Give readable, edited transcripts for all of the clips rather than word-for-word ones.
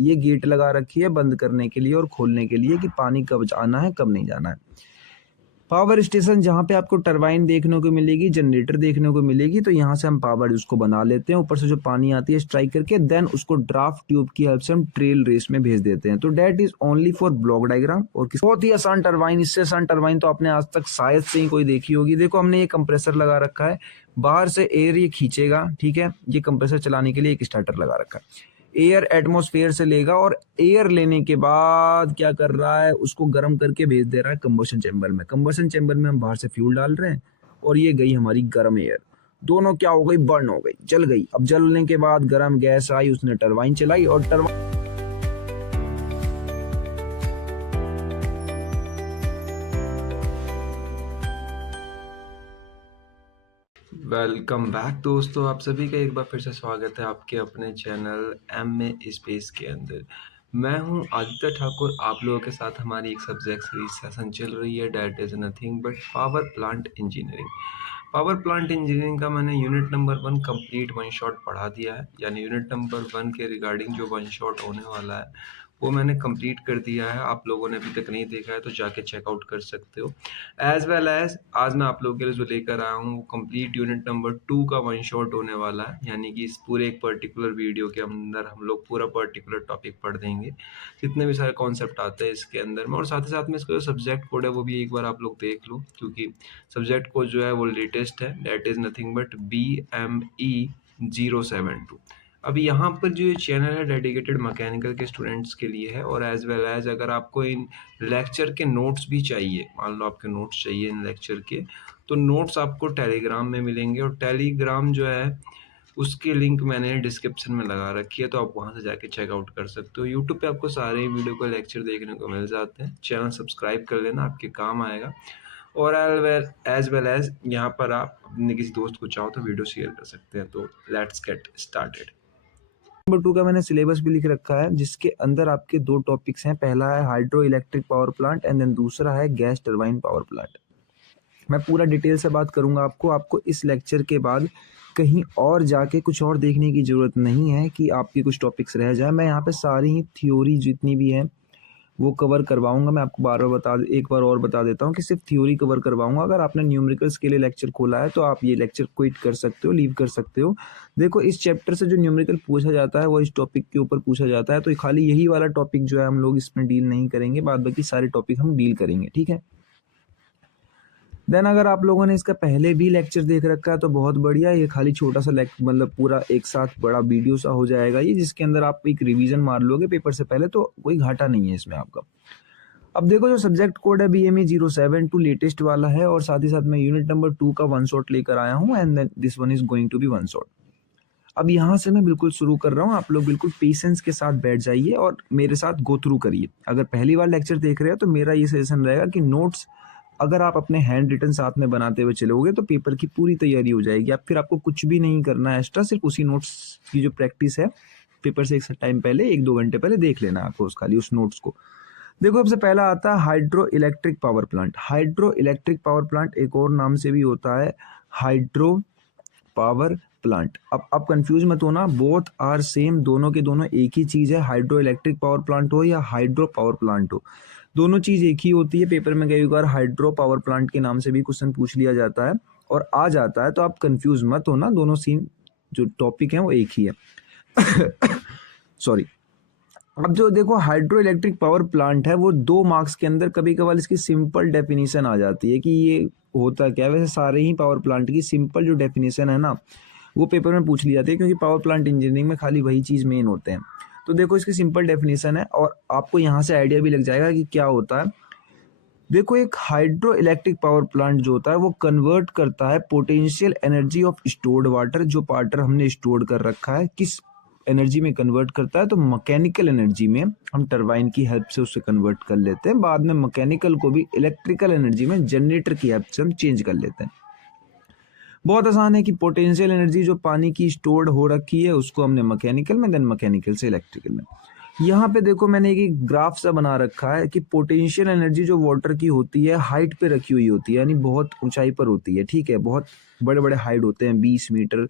ये गेट लगा रखी है बंद करने के लिए और खोलने के लिए कि पानी कब आना है कब नहीं जाना है। पावर स्टेशन जहाँ पे आपको टरबाइन देखने को मिलेगी, जनरेटर देखने को मिलेगी, तो यहाँ से हम पावर उसको बना लेते हैं। ऊपर से जो पानी आती है स्ट्राइक करके, देन उसको ड्राफ्ट ट्यूब की हेल्प से हम ट्रेल रेस में भेज देते हैं। तो that is only for block diagram. और बहुत ही आसान टरबाइन, इससे आसान टरबाइन तो आपने आज तक शायद से ही कोई देखी होगी। देखो हमने ये कंप्रेसर लगा रखा है, बाहर से एयर ये खींचेगा, ठीक है। ये कंप्रेसर चलाने के लिए एक स्टार्टर लगा रखा है, एयर एटमॉस्फेयर से लेगा और एयर लेने के बाद क्या कर रहा है, उसको गर्म करके भेज दे रहा है कंबशन चैम्बर में। कंबशन चैम्बर में हम बाहर से फ्यूल डाल रहे हैं और ये गई हमारी गर्म एयर, दोनों क्या हो गई, बर्न हो गई, जल गई। अब जलने के बाद गर्म गैस आई, उसने टरबाइन चलाई और टरबाइन। वेलकम बैक दोस्तों, आप सभी का एक बार फिर से स्वागत है आपके अपने चैनल एमए स्पेस के अंदर। मैं हूं आदित्य ठाकुर। आप लोगों के साथ हमारी एक सब्जेक्ट सीरीज सेशन चल रही है, that is nothing but power plant engineering. Power plant engineering का मैंने unit number 1 complete one shot पढ़ा दिया है, यानी यूनिट नंबर 1 के रिगार्डिंग जो वन शॉट होने वाला है वो मैंने कंप्लीट कर दिया है। आप लोगों ने अभी तक नहीं देखा है तो जाके चेकआउट कर सकते हो। एज वेल एज आज मैं आप लोगों के लिए जो लेकर आया हूँ वो कंप्लीट यूनिट नंबर 2 का वन शॉट होने वाला है, यानी कि इस पूरे एक पर्टिकुलर वीडियो के अंदर हम लोग पूरा पर्टिकुलर टॉपिक पढ़ देंगे, जितने भी सारे कॉन्सेप्ट आते हैं इसके अंदर में। और साथ ही साथ में इसका जो सब्जेक्ट कोड है वो भी एक बार आप लोग देख लो, क्योंकि सब्जेक्ट कोड जो है वो लेटेस्ट है, that is nothing but BME072। अभी यहाँ पर जो ये चैनल है डेडिकेटेड मैकेनिकल के स्टूडेंट्स के लिए है, और एज वेल एज अगर आपको इन लेक्चर के नोट्स भी चाहिए, मान लो आपके नोट्स चाहिए इन लेक्चर के, तो नोट्स आपको टेलीग्राम में मिलेंगे। और टेलीग्राम जो है उसकी लिंक मैंने डिस्क्रिप्शन में लगा रखी है, तो आप वहाँ से जाके चेकआउट कर सकते हो। यूट्यूब पे आपको सारे ही वीडियो को लेक्चर देखने को मिल जाते हैं। चैनल सब्सक्राइब कर लेना, आपके काम आएगा। और एज वेल एज यहाँ पर आप अपने किसी दोस्त को चाहो तो वीडियो शेयर कर सकते हैं। तो लेट्स गेट स्टार्टेड। नंबर 2 का मैंने सिलेबस भी लिख रखा है, जिसके अंदर आपके दो टॉपिक्स हैं। पहला है hydro electric power plant and then दूसरा है गैस टरबाइन पावर प्लांट। मैं पूरा डिटेल से बात करूंगा। आपको इस लेक्चर के बाद कहीं और जाके कुछ और देखने की ज़रूरत नहीं है कि आपके कुछ टॉपिक्स रह जाए। मैं यहाँ पे सारी ही थ्योरी जितनी भी है वो कवर करवाऊंगा। मैं आपको एक बार और बता देता हूँ कि सिर्फ थ्योरी कवर करवाऊंगा। अगर आपने न्यूमेरिकल्स के लिए लेक्चर खोला है तो आप ये लेक्चर क्विट कर सकते हो, लीव कर सकते हो। देखो इस चैप्टर से जो न्यूमेरिकल पूछा जाता है वो इस टॉपिक के ऊपर पूछा जाता है, तो खाली यही वाला टॉपिक जो है हम लोग इसमें डील नहीं करेंगे, बाद बाकी सारे टॉपिक हम डील करेंगे, ठीक है। देन अगर आप लोगों ने इसका पहले भी लेक्चर देख रखा है तो बहुत बढ़िया। ये खाली छोटा सा मतलब पूरा एक साथ बड़ा वीडियो सा हो जाएगा ये, जिसके अंदर आप एक रिवीजन मार लोगे पेपर से पहले, तो कोई घाटा नहीं है इसमें आपका। अब देखो जो सब्जेक्ट कोड है BME072 लेटेस्ट वाला है, और साथ ही साथ मैं यूनिट नंबर 2 का वन शॉट लेकर आया हूँ, and then this one is going to be one shot. अब यहाँ से मैं बिल्कुल शुरू कर रहा हूँ। आप लोग बिल्कुल पेशेंस के साथ बैठ जाइए और मेरे साथ गो थ्रू करिए। अगर पहली बार लेक्चर देख रहे हैं तो मेरा ये सजेशन रहेगा कि नोट्स अगर आप अपने हैंड रिटन साथ में बनाते हुए चलोगे तो पेपर की पूरी तैयारी हो जाएगी। फिर आपको कुछ भी नहीं करना है एक्स्ट्रा, सिर्फ उसी नोट्स की जो प्रैक्टिस है पेपर से एक टाइम पहले 1-2 घंटे पहले देख लेना आपको खाली उस नोट्स को। देखो सबसे पहला आता है hydro electric power plant. Hydro electric power plant एक और नाम से भी होता है हाइड्रो पावर प्लांट। अब आप कंफ्यूज मत होना, बोथ आर सेम, दोनों के दोनों एक ही चीज है। हाइड्रो इलेक्ट्रिक पावर प्लांट हो या हाइड्रो पावर प्लांट हो, दोनों चीज एक ही होती है। पेपर में कई बार हाइड्रो पावर प्लांट के नाम से भी क्वेश्चन पूछ लिया जाता है और आ जाता है, तो आप कंफ्यूज मत होना, दोनों सेम जो टॉपिक है वो एक ही है। सॉरी। अब जो देखो हाइड्रो इलेक्ट्रिक पावर प्लांट है वो 2 मार्क्स के अंदर कभी कभार इसकी सिंपल डेफिनेशन आ जाती है कि ये होता क्या है। वैसे सारे ही पावर प्लांट की सिंपल जो डेफिनेशन है ना वो पेपर में पूछ ली जाती है, क्योंकि पावर प्लांट इंजीनियरिंग में खाली वही चीज मेन होते हैं। तो देखो इसकी सिंपल डेफिनेशन है और आपको यहाँ से आइडिया भी लग जाएगा कि क्या होता है। देखो एक हाइड्रो इलेक्ट्रिक पावर प्लांट जो होता है वो कन्वर्ट करता है potential energy of stored water, जो वाटर हमने स्टोर कर रखा है, किस एनर्जी में कन्वर्ट करता है, तो मैकेनिकल एनर्जी में। हम टरबाइन की हेल्प से उससे कन्वर्ट कर लेते हैं, बाद में मैकेनिकल को भी इलेक्ट्रिकल एनर्जी में जनरेटर की हेल्प से हम चेंज कर लेते हैं। बहुत आसान है कि पोटेंशियल एनर्जी जो पानी की स्टोर्ड हो रखी है उसको हमने मैकेनिकल में, देन मैकेनिकल से इलेक्ट्रिकल में। यहाँ पे देखो मैंने एक ग्राफ सा बना रखा है कि पोटेंशियल एनर्जी जो वाटर की होती है हाइट पे रखी हुई होती है, यानी बहुत ऊंचाई पर होती है, ठीक है। बहुत बड़े बड़े हाइट होते हैं, 20 मीटर,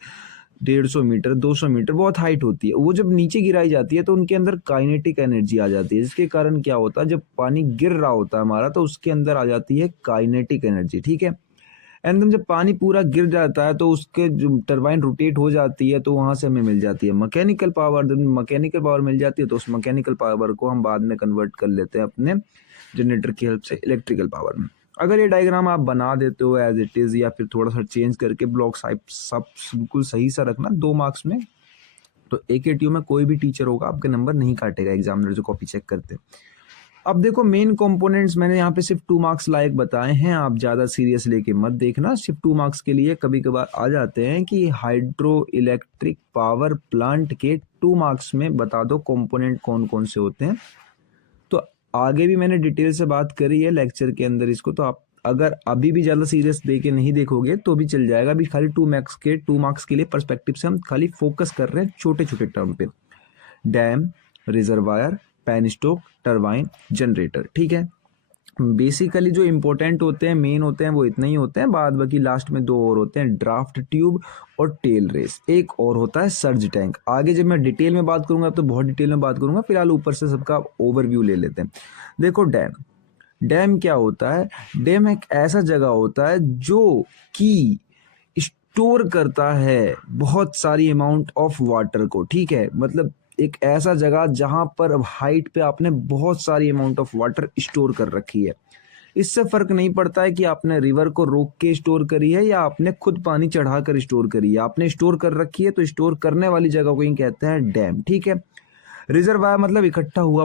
150 मीटर, 200 मीटर बहुत हाइट होती है। वो जब नीचे गिराई जाती है तो उनके अंदर काइनेटिक एनर्जी आ जाती है, जिसके कारण क्या होता है, जब पानी गिर रहा होता है हमारा तो उसके अंदर आ जाती है काइनेटिक एनर्जी, ठीक है। एंड देन जब पानी पूरा गिर जाता है तो उसके जो टरबाइन रोटेट हो जाती है तो वहां से हमें मिल जाती है मैकेनिकल पावर। जब मैकेनिकल पावर मिल जाती है तो उस मैकेनिकल पावर को हम बाद में कन्वर्ट कर लेते हैं अपने जनरेटर की हेल्प से इलेक्ट्रिकल पावर में। अगर ये डायग्राम आप बना देते हो एज इट इज या फिर थोड़ा सा चेंज करके ब्लॉक सब बिल्कुल सही सा रखना 2 मार्क्स में, तो AKTU में कोई भी टीचर होगा आपके नंबर नहीं काटेगा, एग्जामिनर जो कॉपी चेक करते हैं। अब देखो मेन कंपोनेंट्स मैंने यहाँ पे सिर्फ 2 मार्क्स लायक बताए हैं, आप ज्यादा सीरियस लेके मत देखना। सिर्फ 2 मार्क्स के लिए कभी कभार आ जाते हैं कि हाइड्रो इलेक्ट्रिक पावर प्लांट के 2 मार्क्स में बता दो कंपोनेंट कौन कौन से होते हैं। तो आगे भी मैंने डिटेल से बात करी है लेक्चर के अंदर इसको, तो आप अगर अभी भी ज्यादा सीरियस दे के नहीं देखोगे तो भी चल जाएगा। अभी खाली 2 मार्क्स के लिए पर्सपेक्टिव से हम खाली फोकस कर रहे हैं छोटे छोटे टर्म पे, dam, reservoir, penstock, turbine, generator, ठीक है। बेसिकली जो इंपॉर्टेंट होते हैं, मेन होते हैं, वो इतने ही होते हैं। बाद बाकी लास्ट में 2 और होते हैं, ड्राफ्ट ट्यूब और टेल रेस। एक और होता है सर्ज टैंक। आगे जब मैं डिटेल में बात करूंगा तो बहुत डिटेल में बात करूंगा, फिलहाल ऊपर से सबका ओवरव्यू ले लेते हैं। देखो डैम क्या होता है, डैम एक ऐसा जगह होता है जो कि स्टोर करता है बहुत सारी अमाउंट ऑफ वाटर को, ठीक है। मतलब एक ऐसा जगह जहां पर हाइट पे आपने बहुत सारी अमाउंट ऑफ वाटर स्टोर कर रखी है। इससे फर्क नहीं पड़ता है कि आपने रिवर को रोक के स्टोर करी है या आपने खुद पानी चढ़ा कर स्टोर करी है, आपने स्टोर कर रखी है तो स्टोर करने वाली जगह को ही कहते हैं डैम, ठीक है। रिजर्वायर मतलब इकट्ठा हुआ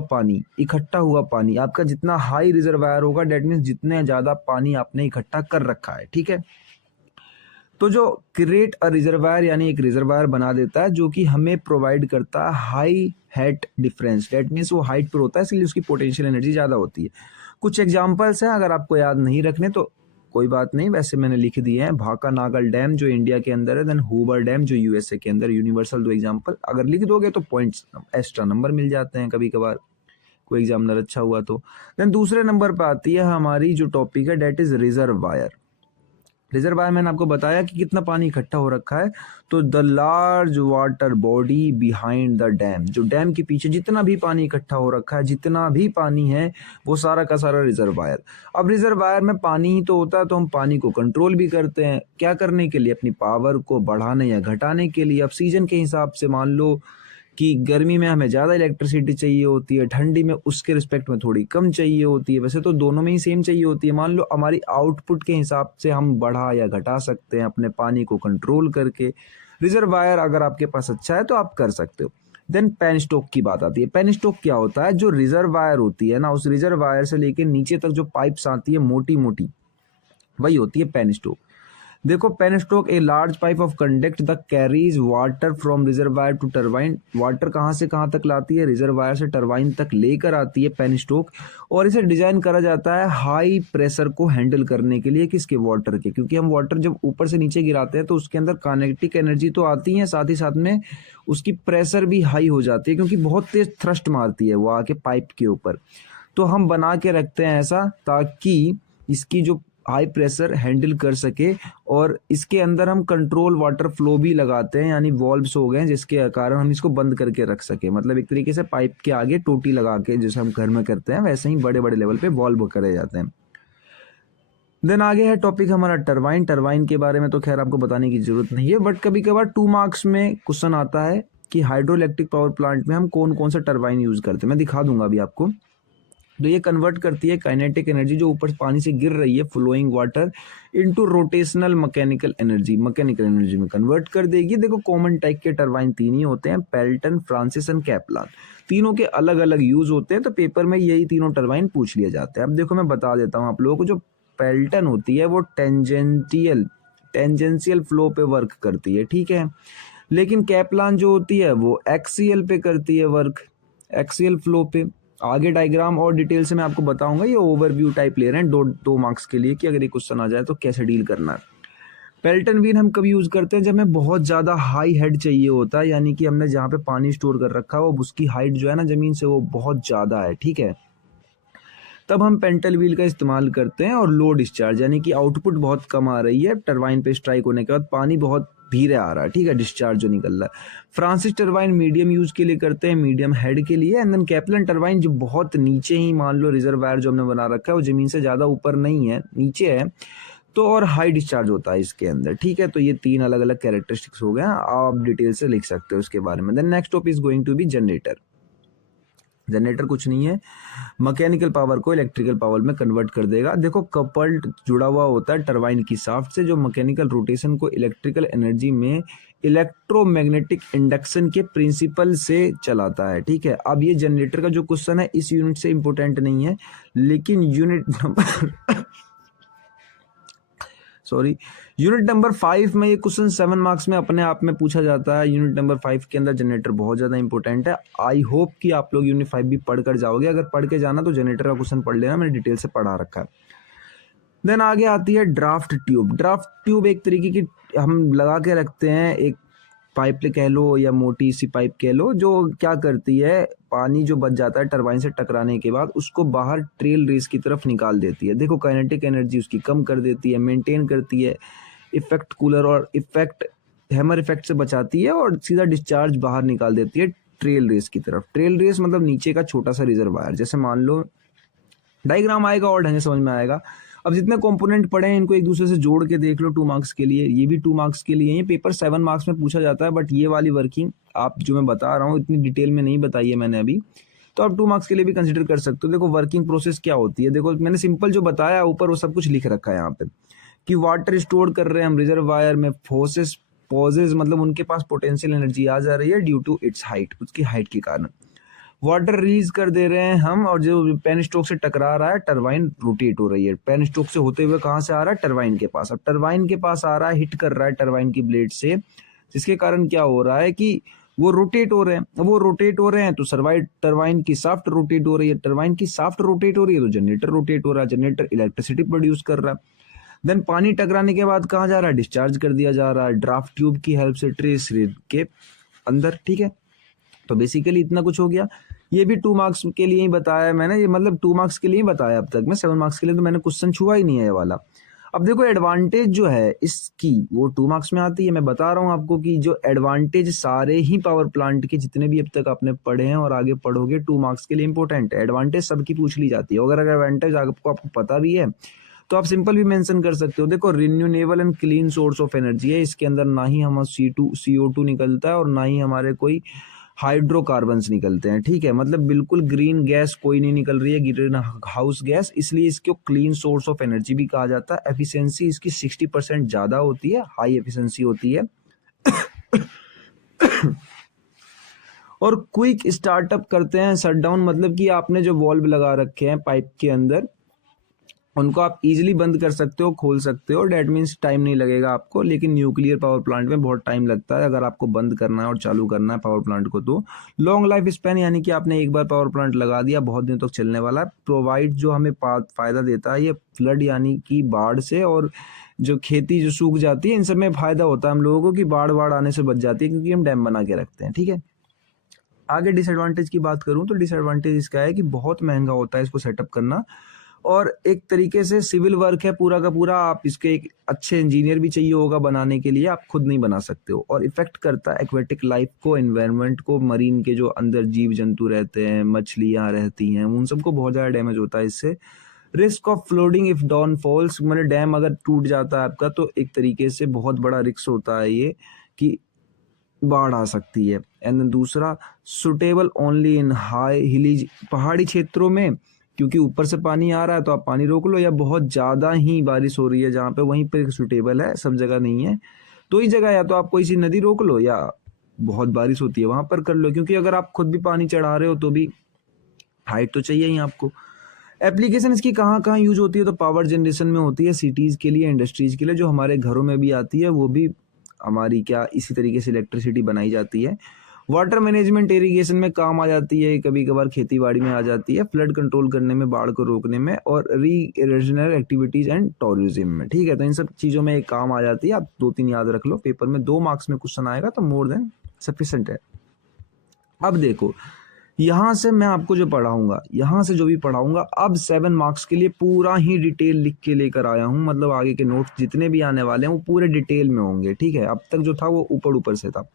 पानी। आपका जितना हाई रिजर्वायर होगा डेट मीन्स जितने ज्यादा पानी आपने इकट्ठा कर रखा है, ठीक है। तो जो क्रिएट अ रिजर्वायर यानी एक रिजर्वायर बना देता है जो कि हमें प्रोवाइड करता है high hate difference, that means वो हाइट पर होता है इसलिए उसकी पोटेंशियल एनर्जी ज्यादा होती है। कुछ एग्जांपल्स हैं, अगर आपको याद नहीं रखने तो कोई बात नहीं, वैसे मैंने लिख दिए हैं। भाका नागल डैम जो इंडिया के अंदर है, देन हूबर डैम जो USA के अंदर, यूनिवर्सल 2 एग्जाम्पल। अगर लिख दोगे तो पॉइंट्स एक्स्ट्रा नंबर मिल जाते हैं कभी कभार, कोई एग्जामिनर अच्छा हुआ तो। देन दूसरे नंबर पर आती है हमारी जो टॉपिक है, डेट इज रिजर्वायर। रिजर्वायर मैंने आपको बताया कि कितना पानी इकट्ठा हो रखा है, तो the large water body behind the dam, जो डैम के पीछे जितना भी पानी इकट्ठा हो रखा है, जितना भी पानी है वो सारा का सारा रिजर्वायर। अब रिजर्वायर में पानी ही तो होता है, तो हम पानी को कंट्रोल भी करते हैं, क्या करने के लिए, अपनी पावर को बढ़ाने या घटाने के लिए। अब सीजन के हिसाब से मान लो कि गर्मी में हमें ज़्यादा इलेक्ट्रिसिटी चाहिए होती है, ठंडी में उसके रिस्पेक्ट में थोड़ी कम चाहिए होती है, वैसे तो दोनों में ही सेम चाहिए होती है। मान लो हमारी आउटपुट के हिसाब से हम बढ़ा या घटा सकते हैं अपने पानी को कंट्रोल करके। रिजर्वायर अगर आपके पास अच्छा है तो आप कर सकते हो। देन पेनस्टॉक की बात आती है। पेनस्टॉक क्या होता है, जो रिजर्वायर होती है ना, उस रिजर्वायर से लेके नीचे तक जो पाइप्स आती है मोटी मोटी, वही होती है पेनस्टॉक। देखो penstock a large pipe of conduct the carries water from reservoir to turbine. Water कहाँ से कहाँ तक लाती है, रिजर्वायर से टरबाइन तक लेकर आती है पेनस्टॉक। और इसे डिजाइन करा जाता है हाई प्रेशर को हैंडल करने के लिए, किसके, वाटर के। क्योंकि हम वाटर जब ऊपर से नीचे गिराते हैं तो उसके अंदर काइनेटिक एनर्जी तो आती है, साथ ही साथ में उसकी प्रेशर भी हाई हो जाती है क्योंकि बहुत तेज थ्रस्ट मारती है वो आके पाइप के ऊपर। तो हम बना के रखते हैं ऐसा ताकि इसकी जो हाई प्रेशर हैंडल कर सके, और इसके अंदर हम कंट्रोल वाटर फ्लो भी लगाते हैं, यानी वॉल्व्स हो गए जिसके कारण हम इसको बंद करके रख सके। मतलब एक तरीके से पाइप के आगे टोटी लगा के, जैसे हम घर में करते हैं वैसे ही बड़े बड़े लेवल पे वॉल्व करे जाते हैं। देन आगे है टॉपिक हमारा टरबाइन। टरबाइन के बारे में तो खैर आपको बताने की जरूरत नहीं है, बट कभी कभार 2 मार्क्स में क्वेश्चन आता है कि हाइड्रो इलेक्ट्रिक पावर प्लांट में हम कौन कौन सा टरबाइन यूज करते हैं। मैं दिखा दूंगा अभी आपको। तो ये कन्वर्ट करती है काइनेटिक एनर्जी जो ऊपर पानी से गिर रही है, flowing water, into rotational mechanical energy में कन्वर्ट कर देगी। देखो कॉमन टाइप के टरबाइन 3 ही होते हैं, पेल्टन, फ्रांसिस एंड कैपलान। तीनों के अलग अलग यूज होते हैं, तो पेपर में यही तीनों टरबाइन पूछ लिया जाता है। अब देखो मैं बता देता हूँ आप लोगों को। जो पेल्टन होती है वो टेंजेंशियल फ्लो पे वर्क करती है, ठीक है। लेकिन कैपलान जो होती है वो एक्सियल पे करती है वर्क, एक्सियल फ्लो पे। आगे डायग्राम और डिटेल से मैं आपको बताऊंगा, ये ओवरव्यू टाइप ले रहे हैं 2 मार्क्स के लिए कि अगर ये क्वेश्चन आ जाए तो कैसे डील करना है। पेल्टन व्हील हम कभी यूज करते हैं जब हमें बहुत ज्यादा हाई हेड चाहिए होता है, यानी कि हमने जहाँ पे पानी स्टोर कर रखा है वो उसकी हाइट जो है ना जमीन से वो बहुत ज्यादा है, ठीक है। तब हम पेंटल व्हील का इस्तेमाल करते हैं। और लो डिस्चार्ज यानी कि आउटपुट बहुत कम आ रही है, टरबाइन पे स्ट्राइक होने के बाद पानी बहुत धीरे आ रहा है, ठीक है, डिस्चार्ज जो निकल रहा है। फ्रांसिस टरबाइन मीडियम यूज के लिए करते हैं, मीडियम हेड के लिए। एंड देन कैप्लन टरबाइन जो बहुत नीचे ही, मान लो रिजर्वायर जो हमने बना रखा है वो जमीन से ज्यादा ऊपर नहीं है, नीचे है, तो और हाई डिस्चार्ज होता है इसके अंदर, ठीक है। तो ये 3 अलग अलग कैरेक्टरिस्टिक्स हो गए, आप डिटेल से लिख सकते हो उसके बारे में। Then next topic is going to be generator. Generator कुछ नहीं है, मैकेनिकल पावर को इलेक्ट्रिकल पावर में कन्वर्ट कर देगा। देखो कपल्ड जुड़ा हुआ होता है टरबाइन की शाफ्ट से, जो मैकेनिकल रोटेशन को इलेक्ट्रिकल एनर्जी में इलेक्ट्रोमैग्नेटिक इंडक्शन के प्रिंसिपल से चलाता है, ठीक है। अब ये जनरेटर का जो क्वेश्चन है इस यूनिट से इंपॉर्टेंट नहीं है, लेकिन unit number sorry, unit number 5 में ये क्वेश्चन 7 मार्क्स में अपने आप में पूछा जाता है। यूनिट नंबर 5 के अंदर जनरेटर बहुत ज्यादा इंपॉर्टेंट है। आई होप कि आप लोग यूनिट 5 भी पढ़ कर जाओगे। अगर पढ़ के जाना तो जनरेटर का क्वेश्चन पढ़ लेना, मैंने डिटेल से पढ़ा रखा है। देन आगे आती है ड्राफ्ट ट्यूब। ड्राफ्ट ट्यूब एक तरीके की हम लगा के रखते हैं, एक पाइप कह लो या मोटी सी पाइप कह लो, जो क्या करती है, पानी जो बच जाता है टरबाइन से टकराने के बाद उसको बाहर ट्रेल रेस की तरफ निकाल देती है। देखो काइनेटिक एनर्जी उसकी कम कर देती है, मेंटेन करती है, इफेक्ट कूलर और इफेक्ट हैमर इफेक्ट से बचाती है, और सीधा डिस्चार्ज बाहर निकाल देती है ट्रेल रेस की तरफ। ट्रेल रेस मतलब नीचे का छोटा सा रिजर्वायर, जैसे मान लो डायग्राम आएगा और ढंग से समझ में आएगा। अब जितने कंपोनेंट पड़े हैं इनको एक दूसरे से जोड़ के देख लो 2 मार्क्स के लिए, ये भी 2 मार्क्स के लिए। ये पेपर 7 मार्क्स में पूछा जाता है, बट ये वाली वर्किंग आप जो मैं बता रहा हूँ इतनी डिटेल में नहीं बताई है मैंने अभी, तो आप 2 मार्क्स के लिए भी कंसिडर कर सकते हो। देखो वर्किंग प्रोसेस क्या होती है, देखो मैंने सिंपल जो बताया ऊपर वो सब कुछ लिख रखा है यहाँ पे, कि वाटर स्टोर कर रहे हैं हम रिजर्वायर में, फोर्सेस पॉजेज मतलब उनके पास पोटेंशियल एनर्जी आ जा रही है ड्यू टू इट्स हाइट, उसकी हाइट के कारण। वाटर रिलीज कर दे रहे हैं हम, और जो पेन स्ट्रोक से टकरा रहा है टरबाइन रोटेट हो रही है। पेन स्ट्रोक से होते हुए कहां से आ रहा है, टरबाइन के पास। अब टरबाइन के पास आ रहा है, हिट कर रहा है टरबाइन की ब्लेड से, जिसके कारण क्या हो रहा है कि वो रोटेट हो रहे हैं। अब वो रोटेट हो रहे हैं तो सर्वाइव टरबाइन की शाफ्ट रोटेट हो रही है, टरबाइन की शाफ्ट रोटेट हो रही है तो जनरेटर रोटेट हो रहा है, जनरेटर इलेक्ट्रिसिटी प्रोड्यूस कर रहा है। देन पानी टकराने के बाद कहाँ जा रहा है, डिस्चार्ज कर दिया जा रहा है ड्राफ्ट ट्यूब की हेल्प से ट्रेस के अंदर, ठीक है। तो बेसिकली इतना कुछ हो गया। ये भी 2 मार्क्स के लिए ही बताया मैंने, ये मतलब 2 मार्क्स के लिए ही बताया अब तक मैं, 7 मार्क्स के लिए तो मैंने क्वेश्चन छुआ ही नहीं है ये वाला। अब देखो एडवांटेज जो है इसकी वो 2 मार्क्स में आती है। मैं बता रहा हूँ आपको कि जो एडवांटेज सारे ही पावर प्लांट के जितने भी अब तक आपने पढ़े हैं और आगे पढ़ोगे 2 मार्क्स के लिए इंपॉर्टेंट है। एडवांटेज सबकी पूछ ली जाती है, अगर एडवांटेज आपको पता भी है तो आप सिंपल भी मेंशन कर सकते हो। देखो renewable and clean source of energy है, इसके अंदर ना ही हमारा CO2 निकलता है और ना ही हमारे कोई हाइड्रोकार्बन्स निकलते हैं, ठीक है। मतलब बिल्कुल ग्रीन गैस कोई नहीं निकल रही है, ग्रीन हाउस गैस, इसलिए इसको क्लीन सोर्स ऑफ एनर्जी भी कहा जाता है। एफिशिएंसी इसकी 60% ज्यादा होती है, हाई एफिशिएंसी होती है। और क्विक स्टार्टअप करते हैं, शटडाउन मतलब कि आपने जो वॉल्व लगा रखे हैं पाइप के अंदर उनको आप इजीली बंद कर सकते हो, खोल सकते हो, डेट मीन्स टाइम नहीं लगेगा आपको। लेकिन न्यूक्लियर पावर प्लांट में बहुत टाइम लगता है अगर आपको बंद करना है और चालू करना है पावर प्लांट को। तो लॉन्ग लाइफ स्पैन यानी कि आपने एक बार पावर प्लांट लगा दिया, बहुत दिन तक चलने वाला है। प्रोवाइड जो हमें फायदा देता है ये फ्लड यानी कि बाढ़ से, और जो खेती जो सूख जाती है इन सब में फायदा होता है हम लोगों को कि बाढ़ आने से बच जाती है, क्योंकि हम डैम बना के रखते हैं, ठीक है। आगे डिसएडवांटेज की बात करूं तो डिसएडवांटेज इसका है कि बहुत महंगा होता है इसको सेटअप करना, और एक तरीके से सिविल वर्क है पूरा का पूरा। आप इसके एक अच्छे इंजीनियर भी चाहिए होगा बनाने के लिए, आप खुद नहीं बना सकते हो। और इफेक्ट करता है एक्वेटिक लाइफ को, एनवायरनमेंट को, मरीन के जो अंदर जीव जंतु रहते हैं, मछलियां रहती हैं, उन सबको बहुत ज्यादा डैमेज होता है इससे। Risk of flooding if down falls, मैंने डैम अगर टूट जाता है आपका तो एक तरीके से बहुत बड़ा रिस्क होता है ये कि बाढ़ आ सकती है। एंड दूसरा सुटेबल ओनली इन हाई हिलीज, पहाड़ी क्षेत्रों में, क्योंकि ऊपर से पानी आ रहा है तो आप पानी रोक लो, या बहुत ज्यादा ही बारिश हो रही है जहाँ पे, वहीं पर सुटेबल है, सब जगह नहीं है। तो ही जगह या तो आप कोई सी नदी रोक लो या बहुत बारिश होती है वहां पर कर लो, क्योंकि अगर आप खुद भी पानी चढ़ा रहे हो तो भी हाइट तो चाहिए ही आपको। एप्लीकेशन इसकी कहाँ कहाँ यूज होती है, तो पावर जनरेशन में होती है, सिटीज के लिए, इंडस्ट्रीज के लिए, जो हमारे घरों में भी आती है, वो भी हमारी क्या इसी तरीके से इलेक्ट्रिसिटी बनाई जाती है। वाटर मैनेजमेंट इरिगेशन में काम आ जाती है, कभी कभार खेती बाड़ी में आ जाती है, फ्लड कंट्रोल करने में, बाढ़ को रोकने में, और री इरिगेशनल एक्टिविटीज एंड टूरिज्म में, ठीक है। तो इन सब चीजों में एक काम आ जाती है। आप 2-3 याद रख लो, पेपर में 2 मार्क्स में क्वेश्चन आएगा तो मोर देन सफिशिएंट है। अब देखो यहाँ से मैं आपको जो पढ़ाऊंगा, यहाँ से जो भी पढ़ाऊंगा, अब 7 मार्क्स के लिए पूरा ही डिटेल लिख के लेकर आया हूँ। मतलब आगे के नोट्स जितने भी आने वाले हैं वो पूरे डिटेल में होंगे, ठीक है। अब तक जो था वो ऊपर ऊपर से था।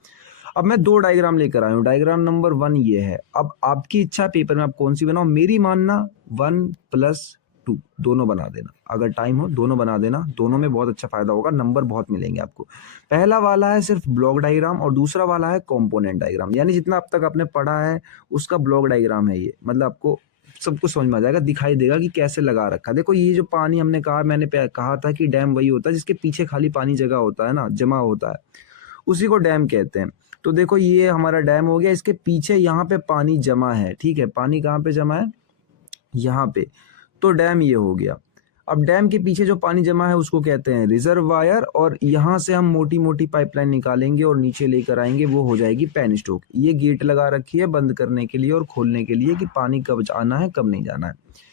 अब मैं 2 डायग्राम लेकर आया हूँ। डायग्राम नंबर 1 ये है। अब आपकी इच्छा पेपर में आप कौन सी बनाओ, मेरी मानना 1+2 दोनों बना देना, अगर टाइम हो दोनों बना देना, दोनों में बहुत अच्छा फायदा होगा, नंबर बहुत मिलेंगे आपको। पहला वाला है सिर्फ ब्लॉक डायग्राम और दूसरा वाला है कंपोनेंट डायग्राम, यानी जितना अब तक आपने पढ़ा है उसका ब्लॉक डायग्राम है ये। मतलब आपको सब कुछ समझ में आ जाएगा, दिखाई देगा कि कैसे लगा रखा है। देखो ये जो पानी हमने कहा, मैंने कहा था कि डैम वही होता है जिसके पीछे खाली पानी जगह होता है ना, जमा होता है, उसी को डैम कहते हैं। तो देखो ये हमारा डैम हो गया, इसके पीछे यहाँ पे पानी जमा है, ठीक है। पानी कहाँ पे जमा है, यहाँ पे, तो डैम ये हो गया। अब डैम के पीछे जो पानी जमा है उसको कहते हैं रिजर्वायर, और यहाँ से हम मोटी मोटी पाइपलाइन निकालेंगे और नीचे लेकर आएंगे, वो हो जाएगी पेन स्टॉक। ये गेट लगा रखी है बंद करने के लिए और खोलने के लिए कि पानी कब आना है कब नहीं जाना है।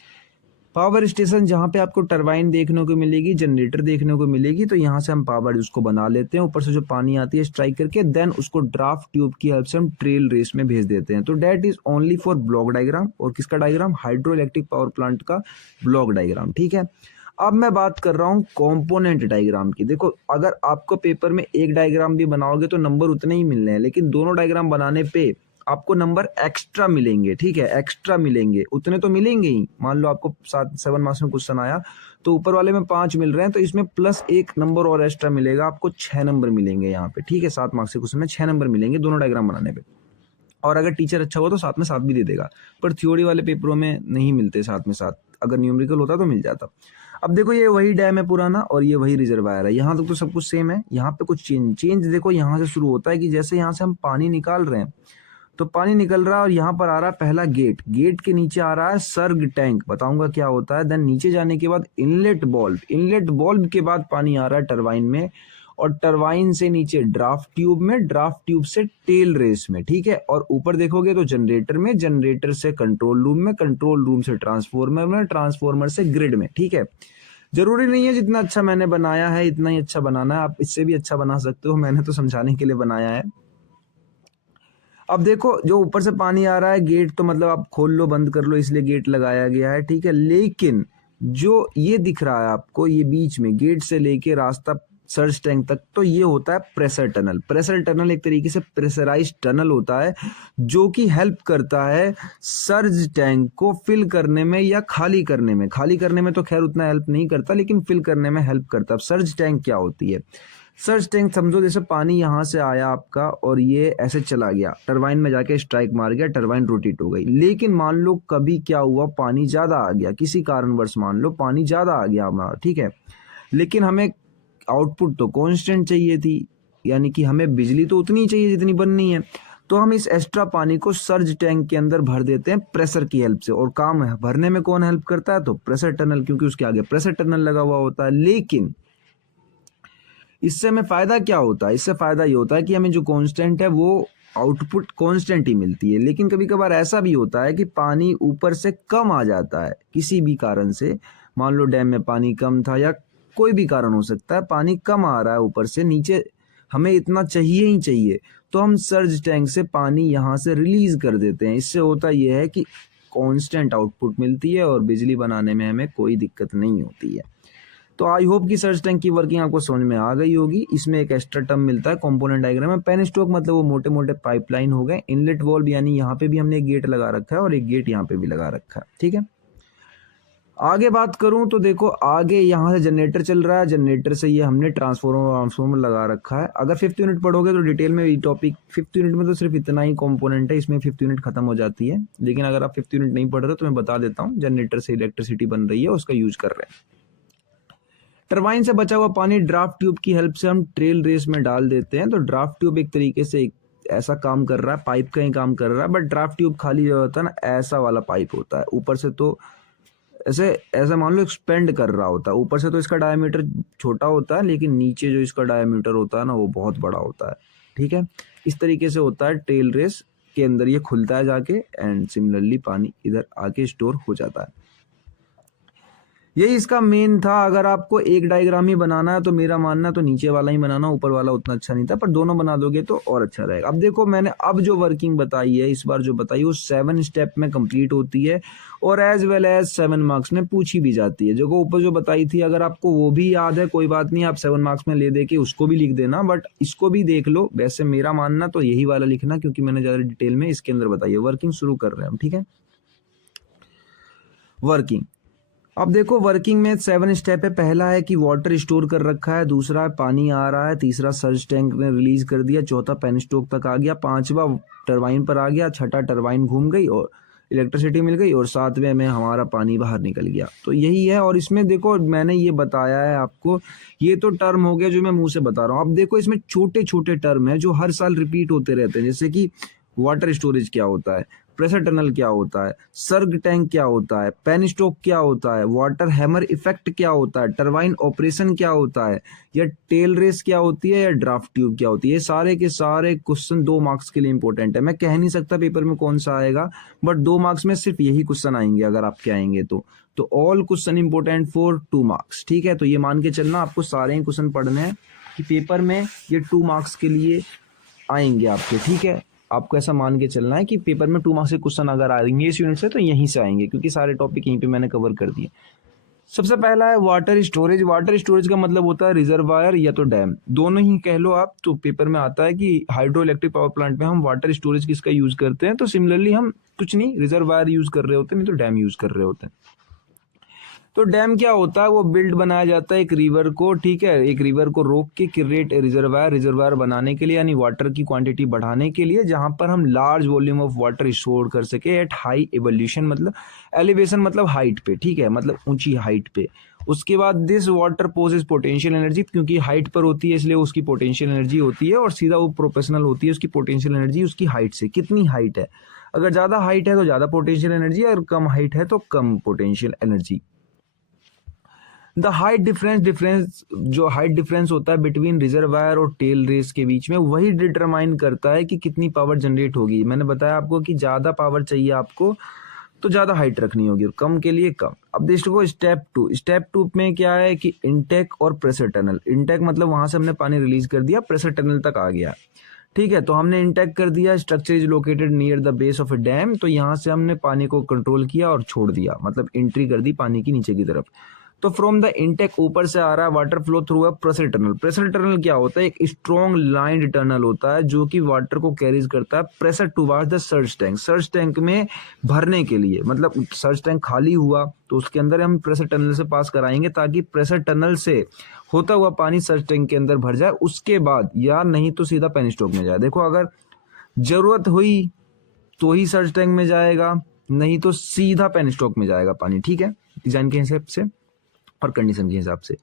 पावर स्टेशन जहाँ पे आपको टरबाइन देखने को मिलेगी, जनरेटर देखने को मिलेगी, तो यहाँ से हम पावर उसको बना लेते हैं, ऊपर से जो पानी आती है स्ट्राइक करके, देन उसको ड्राफ्ट ट्यूब की हेल्प से हम ट्रेल रेस में भेज देते हैं। तो that is only for block diagram. और किसका diagram, hydro electric power plant का ब्लॉक डायग्राम, ठीक है। अब मैं बात कर रहा हूँ कंपोनेंट डायग्राम की। देखो अगर आपको पेपर में एक डायग्राम भी बनाओगे तो नंबर उतने ही मिलने हैं, लेकिन दोनों डायग्राम बनाने पे आपको नंबर एक्स्ट्रा मिलेंगे, ठीक है, एक्स्ट्रा मिलेंगे, उतने तो मिलेंगे ही। मान लो आपको 7 मार्क्स में क्वेश्चन आया तो ऊपर वाले में 5 मिल रहे हैं, तो इसमें +1 नंबर और एक्स्ट्रा मिलेगा, आपको 6 नंबर मिलेंगे यहाँ पे, ठीक है। 7 मार्क्स के क्वेश्चन में 6 नंबर मिलेंगे दोनों डायग्राम बनाने पे। और अगर टीचर अच्छा हो तो साथ में 7 भी दे देगा, पर थ्योरी वाले पेपरों में नहीं मिलते साथ में 7, अगर न्यूमेरिकल होता तो मिल जाता। अब देखो ये वही डैम है पुराना और ये वही रिजर्वायर है, यहाँ तक तो सब कुछ सेम है। यहाँ पे कुछ चेंज देखो यहाँ से शुरू होता है कि जैसे यहाँ से हम पानी निकाल रहे हैं तो पानी निकल रहा है और यहाँ पर आ रहा है पहला गेट, गेट के नीचे आ रहा है सर्ग टैंक, बताऊंगा क्या होता है। देन नीचे जाने के बाद इनलेट बॉल्व, इनलेट बॉल्व के बाद पानी आ रहा है टरबाइन में, और टरबाइन से नीचे ड्राफ्ट ट्यूब में, ड्राफ्ट ट्यूब से टेल रेस में, ठीक है। और ऊपर देखोगे तो जनरेटर में, जनरेटर से कंट्रोल रूम में, कंट्रोल रूम से ट्रांसफॉर्मर में, ट्रांसफॉर्मर से ग्रिड में, ठीक है। जरूरी नहीं है जितना अच्छा मैंने बनाया है इतना ही अच्छा बनाना है, आप इससे भी अच्छा बना सकते हो, मैंने तो समझाने के लिए बनाया है। अब देखो जो ऊपर से पानी आ रहा है, गेट तो मतलब आप खोल लो बंद कर लो इसलिए गेट लगाया गया है, ठीक है। लेकिन जो ये दिख रहा है आपको, ये बीच में गेट से लेके रास्ता सर्ज टैंक तक, तो ये होता है प्रेशर टनल। प्रेशर टनल एक तरीके से प्रेशराइज्ड टनल होता है जो कि हेल्प करता है सर्ज टैंक को फिल करने में या खाली करने में। खाली करने में तो खैर उतना हेल्प नहीं करता, लेकिन फिल करने में हेल्प करता है। सर्ज टैंक क्या होती है, सर्ज टैंक समझो जैसे पानी यहाँ से आया आपका और ये ऐसे चला गया, टरबाइन में जाके स्ट्राइक मार गया, टरबाइन रोटेट हो गई। लेकिन मान लो कभी क्या हुआ, पानी ज्यादा आ गया, किसी कारणवश मान लो पानी ज्यादा आ गया हमारा, ठीक है, लेकिन हमें आउटपुट तो कांस्टेंट चाहिए थी, यानी कि हमें बिजली तो उतनी ही चाहिए जितनी बननी है। तो हम इस एक्स्ट्रा पानी को सर्ज टैंक के अंदर भर देते हैं प्रेशर की हेल्प से। और काम है भरने में कौन हेल्प करता है, तो प्रेशर टनल, क्योंकि उसके आगे प्रेशर टनल लगा हुआ होता है। लेकिन इससे हमें फायदा क्या होता है, इससे फायदा ये होता है कि हमें जो कांस्टेंट है वो आउटपुट कांस्टेंट ही मिलती है। लेकिन कभी कभार ऐसा भी होता है कि पानी ऊपर से कम आ जाता है किसी भी कारण से, मान लो डैम में पानी कम था या कोई भी कारण हो सकता है, पानी कम आ रहा है ऊपर से, नीचे हमें इतना चाहिए ही चाहिए, तो हम सर्ज टैंक से पानी यहाँ से रिलीज कर देते हैं। इससे होता यह है कि कांस्टेंट आउटपुट मिलती है और बिजली बनाने में हमें कोई दिक्कत नहीं होती है। तो आई होप कि सर्ज टैंक की वर्किंग आपको समझ में आ गई होगी। इसमें एक एक्स्ट्रा टर्म मिलता है कंपोनेंट डायग्राम में, पेन स्टॉक मतलब वो मोटे मोटे पाइपलाइन हो गए, इनलेट वॉल्व यानी यहाँ पे भी हमने एक गेट लगा रखा है और एक गेट यहाँ पे भी लगा रखा है, ठीक है। आगे बात करूं तो देखो आगे यहाँ से जनरेटर चल रहा है, जनरेटर से ये हमने ट्रांसफॉर्मर लगा रखा है। अगर 5th यूनिट पढ़ोगे तो डिटेल में ये टॉपिक, 5th यूनिट में तो सिर्फ इतना ही कंपोनेंट है, इसमें 5th यूनिट खत्म हो जाती है। लेकिन अगर आप 5th यूनिट नहीं पढ़ रहे तो मैं बता देता हूँ, जनरेटर से इलेक्ट्रिसिटी बन रही है, उसका यूज कर रहे हैं। टरबाइन से बचा हुआ पानी ड्राफ्ट ट्यूब की हेल्प से हम ट्रेल रेस में डाल देते हैं। तो ड्राफ्ट ट्यूब एक तरीके से ऐसा काम कर रहा है, पाइप का ही काम कर रहा है, बट ड्राफ्ट ट्यूब खाली जो होता है ना, ऐसा वाला पाइप होता है, ऊपर से तो ऐसे ऐसा मान लो एक्सपेंड कर रहा होता है। ऊपर से तो इसका डायमीटर छोटा होता है, लेकिन नीचे जो इसका डायमीटर होता है ना वो बहुत बड़ा होता है, ठीक है। इस तरीके से होता है, टेल रेस के अंदर ये खुलता है जाके, एंड सिमिलरली पानी इधर आके स्टोर हो जाता है। यही इसका मेन था। अगर आपको एक डायग्राम ही बनाना है तो मेरा मानना तो नीचे वाला ही बनाना, ऊपर वाला उतना अच्छा नहीं था, पर दोनों बना दोगे तो और अच्छा रहेगा। अब देखो मैंने अब जो वर्किंग बताई है इस बार जो बताई वो 7 स्टेप में कंप्लीट होती है और एज वेल एज 7 मार्क्स में पूछी भी जाती है। जो ऊपर जो बताई थी अगर आपको वो भी याद है कोई बात नहीं, आप 7 मार्क्स में ले दे के उसको भी लिख देना, बट इसको भी देख लो। वैसे मेरा मानना तो यही वाला लिखना, क्योंकि मैंने ज्यादा डिटेल में इसके अंदर बताई है। वर्किंग शुरू कर रहे हैं हम, ठीक है। वर्किंग, अब देखो वर्किंग में 7 स्टेप है। पहला है कि वाटर स्टोर कर रखा है, दूसरा है पानी आ रहा है, तीसरा सर्ज टैंक ने रिलीज कर दिया, चौथा पेनस्टॉक तक आ गया, पांचवा टरबाइन पर आ गया, छठा टरबाइन घूम गई और इलेक्ट्रिसिटी मिल गई, और सातवें में हमारा पानी बाहर निकल गया। तो यही है। और इसमें देखो मैंने ये बताया है आपको, ये तो टर्म हो गया जो मैं मुंह से बता रहा हूँ। अब देखो इसमें छोटे छोटे टर्म है जो हर साल रिपीट होते रहते हैं, जैसे कि वाटर स्टोरेज क्या होता है, प्रेशर टनल क्या होता है, सर्ग टैंक क्या होता है, पेनस्टॉक क्या होता है, वाटर हैमर इफेक्ट क्या होता है, टरबाइन ऑपरेशन क्या होता है, या टेल रेस क्या होती है, या ड्राफ्ट ट्यूब क्या होती है। ये सारे के सारे क्वेश्चन 2 मार्क्स के लिए इंपॉर्टेंट है। मैं कह नहीं सकता पेपर में कौन सा आएगा, बट 2 मार्क्स में सिर्फ यही क्वेश्चन आएंगे अगर आपके आएंगे तो all question important for 2 marks, ठीक है। तो ये मान के चलना आपको सारे ही क्वेश्चन पढ़ने हैं कि पेपर में ये 2 मार्क्स के लिए आएंगे आपके, ठीक है। आपको ऐसा मान के चलना है कि पेपर में 2 मार्क्स के क्वेश्चन अगर आएंगे इस यूनिट से तो यहीं से आएंगे, क्योंकि सारे टॉपिक यहीं पे मैंने कवर कर दिए। सबसे पहला है वाटर स्टोरेज। वाटर स्टोरेज का मतलब होता है रिजर्वायर या तो डैम, दोनों ही कह लो आप। तो पेपर में आता है कि हाइड्रो इलेक्ट्रिक पावर प्लांट में हम वाटर स्टोरेज किसका यूज करते हैं, तो सिमिलरली हम कुछ नहीं रिजर्वायर यूज कर रहे होते हैं, नहीं तो डैम यूज कर रहे होते हैं। तो डैम क्या होता है, वो बिल्ड बनाया जाता है एक रिवर को, ठीक है, एक रिवर को रोक के क्रिएट रिजर्वायर बनाने के लिए, यानी वाटर की क्वांटिटी बढ़ाने के लिए, जहां पर हम large volume of water store कर सके एट हाई एवोल्यूशन, मतलब एलिवेशन मतलब हाइट पे, ठीक है, मतलब ऊंची हाइट पे। उसके बाद this water possesses potential energy, क्योंकि हाइट पर होती है इसलिए उसकी पोटेंशियल एनर्जी होती है, और सीधा वो प्रोपोर्शनल होती है उसकी पोटेंशियल एनर्जी उसकी हाइट से। कितनी हाइट है, अगर ज्यादा हाइट है तो ज्यादा पोटेंशियल एनर्जी, अगर कम हाइट है तो कम potential energy. The height difference जो हाइट डिफरेंस होता है बिटवीन रिजर्वायर और टेल रेस के बीच में, वही डिटरमाइन करता है कि कितनी पावर जनरेट होगी। मैंने बताया आपको कि ज्यादा पावर चाहिए आपको तो ज्यादा हाइट रखनी होगी और कम के लिए कम। अब देखो स्टेप टू में क्या है कि इनटेक और प्रेशर टनल। इनटेक मतलब वहां से हमने पानी रिलीज कर दिया, प्रेशर टनल तक आ गया, ठीक है। तो हमने इनटेक कर दिया, structure is located near the base of A dam, तो यहाँ से हमने पानी को कंट्रोल किया और छोड़ दिया, मतलब एंट्री कर दी पानी की नीचे की तरफ। तो फ्रॉम द इनटेक ऊपर से आ रहा है water flow through a pressure tunnel. Pressure tunnel क्या होता है, एक स्ट्रॉन्ग लाइंड टनल होता है जो कि वाटर को कैरीज करता है pressure towards the surge tank, surge tank में भरने के लिए। मतलब सर्ज टैंक खाली हुआ तो उसके अंदर हम प्रेशर टनल से पास कराएंगे ताकि प्रेशर टनल से होता हुआ पानी सर्ज टैंक के अंदर भर जाए, उसके बाद या नहीं तो सीधा पेनस्टॉक में जाए। देखो अगर जरूरत हुई तो ही सर्ज टैंक में जाएगा, नहीं तो सीधा पेनस्टॉक में जाएगा पानी, ठीक है, डिजाइन के हिसाब से और कंडीशन के हिसाब से।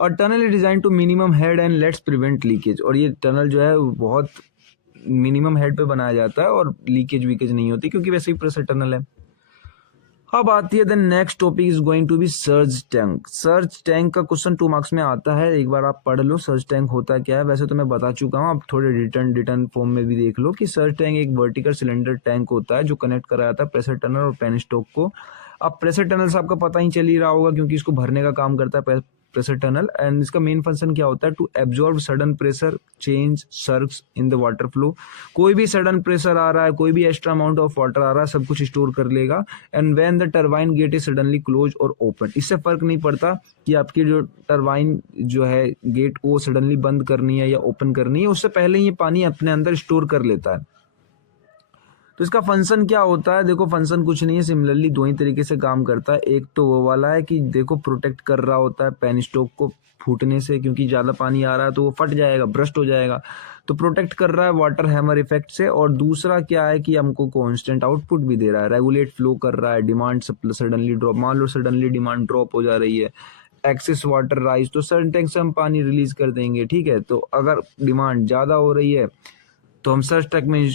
और tunnel is design to minimum head and let's prevent leakage. और ये टनल जो है बहुत मिनिमम हेड पे बनाया जाता है और लीकेज वीकेज नहीं होती, क्योंकि वैसे ही प्रेशर टनल है। अब आती है the next topic is going to be surge tank. Surge tank का क्वेश्चन 2 मार्क्स में आता है, एक बार आप पढ़ लो सर्ज टैंक होता क्या है। वैसे तो मैं बता चुका हूँ, अब थोड़े रिटर्न फॉर्म में भी देख लो कि सर्ज टैंक एक वर्टिकल सिलेंडर टैंक होता है जो कनेक्ट कराया था प्रेशर टनल और पेनस्टॉक को। अब प्रेशर टनल से आपका पता ही चल ही रहा होगा क्योंकि इसको भरने का काम करता है प्रेशर टनल, एंड इसका मेन फंक्शन क्या होता है, to absorb sudden pressure change surges in the water flow. कोई भी सडन प्रेशर आ रहा है, कोई भी एक्स्ट्रा अमाउंट ऑफ वाटर आ रहा है, सब कुछ स्टोर कर लेगा। And when the turbine gate is suddenly close और ओपन, इससे फर्क नहीं पड़ता कि आपकी जो टरबाइन जो है गेट वो सडनली बंद करनी है या ओपन करनी है, उससे पहले ये पानी अपने अंदर स्टोर कर लेता है। तो इसका फंक्शन क्या होता है, देखो फंक्शन कुछ नहीं है, सिमिलरली 2 ही तरीके से काम करता है। एक तो वो वाला है कि देखो प्रोटेक्ट कर रहा होता है पेनस्टॉक को फूटने से, क्योंकि ज्यादा पानी आ रहा है तो वो फट जाएगा, ब्रस्ट हो जाएगा, तो प्रोटेक्ट कर रहा है वाटर हैमर इफेक्ट से। और दूसरा क्या है कि हमको कांस्टेंट आउटपुट भी दे रहा है, रेगुलेट फ्लो कर रहा है, डिमांड सडनली ड्रॉप, मान लो सडनली डिमांड ड्रॉप हो जा रही है, एक्सेस वाटर राइज, तो सर्टेन टैंक से हम पानी रिलीज कर देंगे, ठीक है। तो अगर डिमांड ज्यादा हो रही है तो हम सर्च टैंक में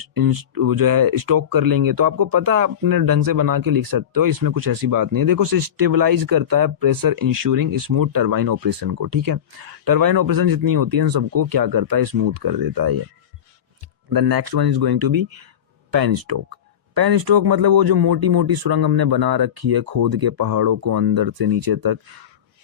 जो है स्टॉक कर लेंगे। तो आपको पता है, अपने ढंग से बना के लिख सकते हो, इसमें कुछ ऐसी बात नहीं है। देखो स्टेबलाइज करता है pressure ensuring smooth turbine operation को, ठीक है। टरबाइन ऑपरेशन जितनी होती है उन सबको क्या करता है, स्मूथ कर देता है ये। The next one is going to be penstock. Penstock मतलब वो जो मोटी मोटी सुरंग हमने बना रखी है खोद के पहाड़ों को अंदर से नीचे तक,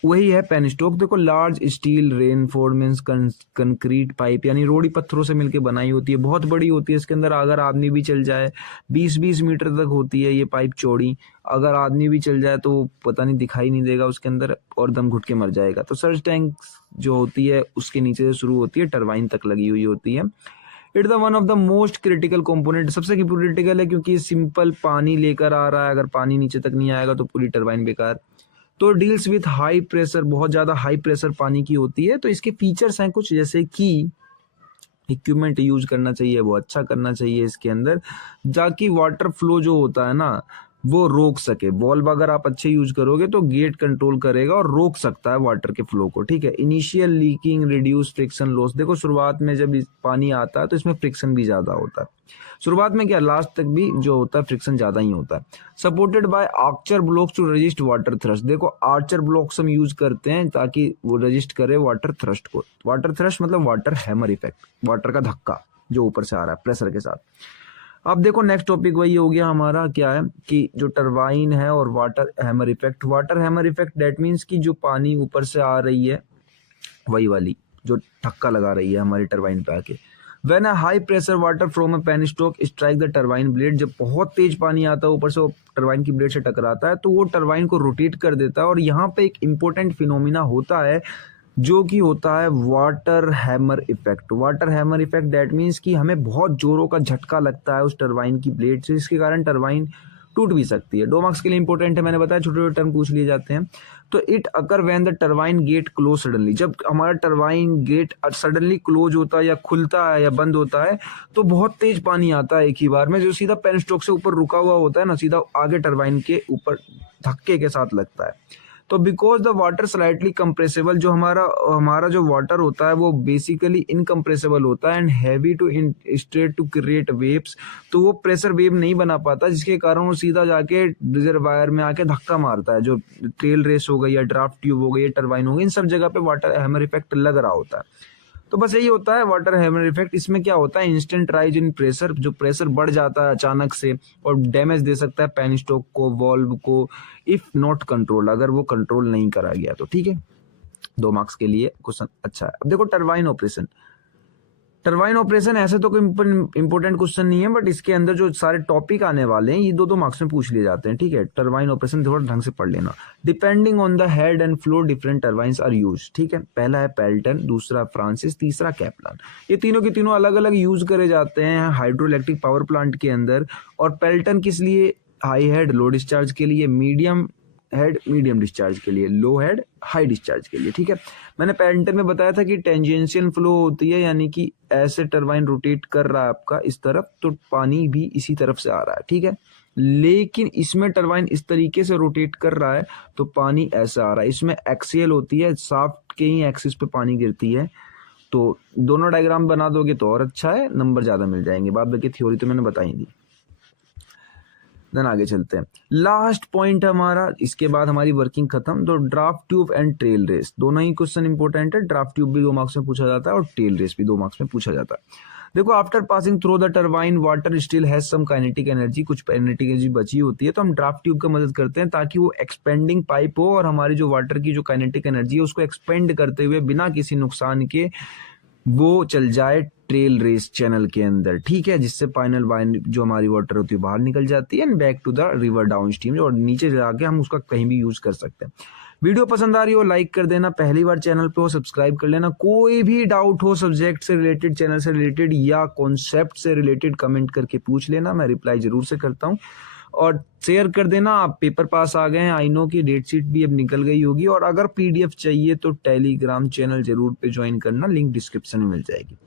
वही है पेन स्टोक। देखो large steel reinforcement concrete pipe यानी रोड़ी पत्थरों से मिलकर बनाई होती है, बहुत बड़ी होती है। इसके अंदर अगर आदमी भी चल जाए 20-20 मीटर तक होती है ये पाइप चौड़ी, अगर आदमी भी चल जाए तो पता नहीं दिखाई नहीं देगा उसके अंदर और दम घुट के मर जाएगा। तो सर्च टैंक जो होती है उसके नीचे से शुरू होती है, टरबाइन तक लगी हुई होती है। It the one of the most critical component, सबसे क्रिटिकल है क्योंकि सिंपल पानी लेकर आ रहा है, अगर पानी नीचे तक नहीं आएगा तो पूरी टरबाइन बेकार। तो डील्स विथ हाई प्रेशर, बहुत ज्यादा हाई प्रेशर पानी की होती है। तो इसके फीचर्स हैं कुछ, जैसे कि इक्विपमेंट यूज करना चाहिए वो अच्छा करना चाहिए इसके अंदर, ताकि वाटर फ्लो जो होता है ना वो रोक सके। वॉल्व अगर आप अच्छे यूज करोगे तो गेट कंट्रोल करेगा और रोक सकता है वाटर के फ्लो को, ठीक है। Initial leaking, reduce friction loss, देखो शुरुआत में जब पानी आता है तो इसमें फ्रिक्शन भी ज्यादा होता है, शुरुआत में क्या लास्ट तक भी जो होता है फ्रिक्शन ज्यादा ही होता है। Supported by archer blocks to resist water thrust, देखो आर्चर ब्लॉक्स हम यूज करते हैं ताकि वो रेजिस्ट करे वाटर थ्रस्ट को। वाटर थ्रस्ट मतलब वाटर हैमर इफेक्ट, वाटर का धक्का जो ऊपर से आ रहा है प्रेशर के साथ। अब देखो नेक्स्ट टॉपिक वही हो गया हमारा, क्या है कि जो टरबाइन है और water hammer effect. Water hammer effect that means कि जो पानी ऊपर से आ रही है वही वाली जो धक्का लगा रही है हमारी टरबाइन पे आके। When a high pressure water from a penstock strike the turbine blade, जब बहुत तेज पानी आता है ऊपर से वो टरबाइन की ब्लेड से टकराता है तो वो टरबाइन को रोटेट कर देता है। और यहाँ पे एक इम्पोर्टेंट फिनोमिना होता है जो कि होता है water hammer effect. Water hammer effect that means कि हमें बहुत जोरों का झटका लगता है उस टरबाइन की ब्लेड से, जिसके कारण टरबाइन टूट भी सकती है। 2 मार्क्स के लिए इंपॉर्टेंट है, मैंने बताया छोटे छोटे टर्म पूछ लिए जाते हैं। तो it occur when the turbine gate close suddenly, जब हमारा टरबाइन गेट सडनली क्लोज होता है या खुलता है या बंद होता है तो बहुत तेज पानी आता है एक ही बार में, जो सीधा पेन स्टॉक से ऊपर रुका हुआ होता है ना, सीधा आगे टरबाइन के ऊपर धक्के के साथ लगता है। तो because the water slightly compressible, जो हमारा जो वाटर होता है वो बेसिकली इनकम्प्रेसिबल होता है and heavy to straight to create waves, तो वो प्रेशर वेव नहीं बना पाता, जिसके कारण वो सीधा जाके रिजर्वायर में आके धक्का मारता है। जो टेल रेस हो गई या ड्राफ्ट ट्यूब हो गई या टरबाइन हो गई, इन सब जगह पे वाटर हैमर इफेक्ट लग रहा होता है। तो बस यही होता है वाटर हैमर इफेक्ट। इसमें क्या होता है, इंस्टेंट राइज इन प्रेशर, जो प्रेशर बढ़ जाता है अचानक से और डैमेज दे सकता है पेन स्टॉक को, वॉल्व को, इफ नॉट कंट्रोल, अगर वो कंट्रोल नहीं करा गया तो, ठीक है। 2 मार्क्स के लिए क्वेश्चन अच्छा है। अब देखो टरबाइन ऑपरेशन। टरबाइन ऑपरेशन ऐसे तो कोई इंपॉर्टेंट क्वेश्चन नहीं है, बट इसके अंदर जो सारे टॉपिक आने वाले हैं ये 2 मार्क्स में पूछ लिए जाते हैं, ठीक है। टरबाइन ऑपरेशन थोड़ा ढंग से पढ़ लेना। Depending on the head and flow different turbines are use, ठीक है। पहला है पेल्टन, दूसरा फ्रांसिस, तीसरा कैप्लान। ये तीनों के तीनों अलग अलग यूज करे जाते हैं हाइड्रो इलेक्ट्रिक पावर प्लांट के अंदर। और पेल्टन किस लिए, हाई हेड लो डिस्चार्ज के लिए, मीडियम हेड मीडियम डिस्चार्ज के लिए, लो हेड हाई डिस्चार्ज के लिए, ठीक है। मैंने पेल्टन में बताया था कि टेंजेंशियल फ्लो होती है, यानी कि ऐसे टरबाइन रोटेट कर रहा है आपका इस तरफ तो पानी भी इसी तरफ से आ रहा है, ठीक है। लेकिन इसमें टरबाइन इस तरीके से रोटेट कर रहा है तो पानी ऐसा आ रहा है। इसमें एक्सियल होती है, शाफ्ट के ही एक्सिस पे पानी गिरती है। तो दोनों डायग्राम बना दोगे तो और अच्छा है, नंबर ज्यादा मिल जाएंगे। बाद बाकी थ्योरी तो मैंने बताई दी। देन आगे चलते हैं, लास्ट पॉइंट हमारा, इसके बाद हमारी वर्किंग खत्म। तो draft tube and tail race दोनों ही क्वेश्चन इंपॉर्टेंट है। ड्राफ्ट ट्यूब भी 2 मार्क्स में पूछा जाता है और टेल रेस भी 2 मार्क्स में पूछा जाता है। देखो after passing through the turbine water still has some kinetic energy, कुछ काइनेटिक एनर्जी बची होती है, तो हम ड्राफ्ट ट्यूब का मदद करते हैं ताकि वो एक्सपेंडिंग पाइप हो और हमारी जो वाटर की जो काइनेटिक एनर्जी है उसको एक्सपेंड करते हुए बिना किसी नुकसान के वो चल जाए ट्रेल रेस चैनल के अंदर, ठीक है, जिससे फाइनल जो हमारी वाटर होती है बाहर निकल जाती है and back to the river downstream, और नीचे जाके हम उसका कहीं भी यूज कर सकते हैं। वीडियो पसंद आ रही हो लाइक कर देना, पहली बार चैनल पे हो सब्सक्राइब कर लेना। कोई भी डाउट हो सब्जेक्ट से रिलेटेड, चैनल से रिलेटेड या कॉन्सेप्ट से रिलेटेड कमेंट करके पूछ लेना, मैं रिप्लाई जरूर से करता हूँ। और शेयर कर देना। आप पेपर पास आ गए हैं, आई नो की डेट शीट भी अब निकल गई होगी। और अगर पीडीएफ चाहिए तो टेलीग्राम चैनल जरूर पे ज्वाइन करना, लिंक डिस्क्रिप्शन में मिल जाएगी।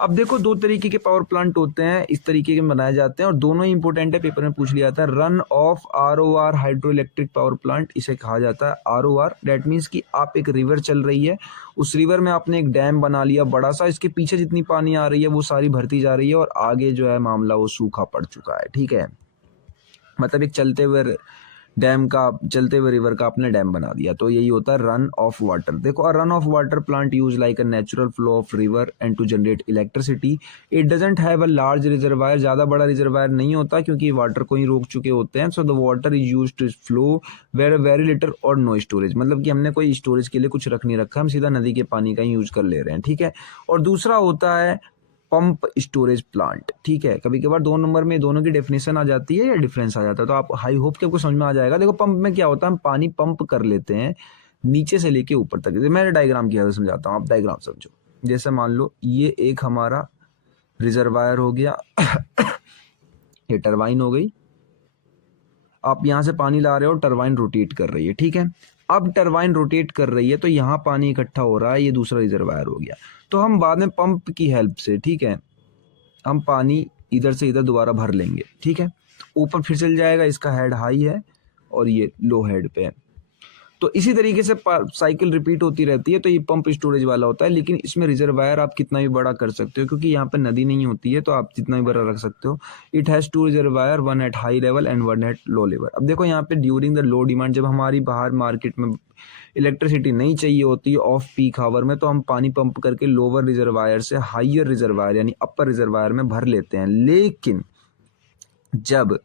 अब देखो 2 तरीके के पावर प्लांट होते हैं, इस तरीके के बनाए जाते हैं और दोनों ही इंपॉर्टेंट है, पेपर में पूछ लिया था। Run of ROR hydro electric power plant इसे कहा जाता है। आरओआर दैट मीन्स कि आप एक रिवर चल रही है, उस रिवर में आपने एक डैम बना लिया बड़ा सा, इसके पीछे जितनी पानी आ रही है वो सारी भरती जा रही है और आगे जो है मामला वो सूखा पड़ चुका है, ठीक है। मतलब एक चलते हुए डैम का, चलते हुए रिवर का आपने डैम बना दिया, तो यही होता है रन ऑफ वाटर। देखो, a run of water plant use like a natural flow of river and to generate electricity. It doesn't have a large reservoir, ज़्यादा बड़ा रिजर्वायर नहीं होता क्योंकि वाटर को ही रोक चुके होते हैं। So the water is use to flow where very little और नो स्टोरेज, मतलब कि हमने कोई स्टोरेज के लिए कुछ रख नहीं रखा, हम सीधा नदी के पानी का ही यूज कर ले रहे हैं, ठीक है। और दूसरा होता है पंप स्टोरेज प्लांट, ठीक है। कभी कभार 2 नंबर में दोनों की डेफिनेशन आ जाती है या डिफरेंस आ जाता है, तो आप आई होप कि आपको समझ में आ जाएगा। देखो, पंप में क्या होता है, हम पानी पंप कर लेते हैं नीचे से लेके ऊपर तक। मैंने डायग्राम किया था, समझाता हूँ, आप डायग्राम समझो। जैसे मान लो ये एक हमारा रिजर्वायर हो गया ये टरबाइन हो गई, आप यहाँ से पानी ला रहे हो, टरबाइन रोटेट कर रही है, ठीक है। अब टरबाइन रोटेट कर रही है तो यहाँ पानी इकट्ठा हो रहा है, ये दूसरा रिजर्वायर हो गया। तो हम बाद में पंप की हेल्प से, ठीक है, हम पानी इधर से इधर दोबारा भर लेंगे, ठीक है। ऊपर फिर चल जाएगा, इसका हेड हाई है और ये लो हेड पे है। तो इसी तरीके से साइकिल रिपीट होती रहती है। तो ये पंप स्टोरेज वाला होता है, लेकिन इसमें रिजर्वायर आप कितना भी बड़ा कर सकते हो क्योंकि यहाँ पे नदी नहीं होती है, तो आप जितना भी बड़ा रख सकते हो। It has 2 reservoir, one at high level and one at low level. अब देखो यहाँ पे ड्यूरिंग द लो डिमांड, जब हमारी बाहर मार्केट में इलेक्ट्रिसिटी नहीं चाहिए होती है ऑफ पीक आवर में, तो हम पानी पंप करके लोअर रिजर्वायर से हाइयर रिजर्वायर यानी अपर रिजर्वायर में भर लेते हैं। लेकिन जब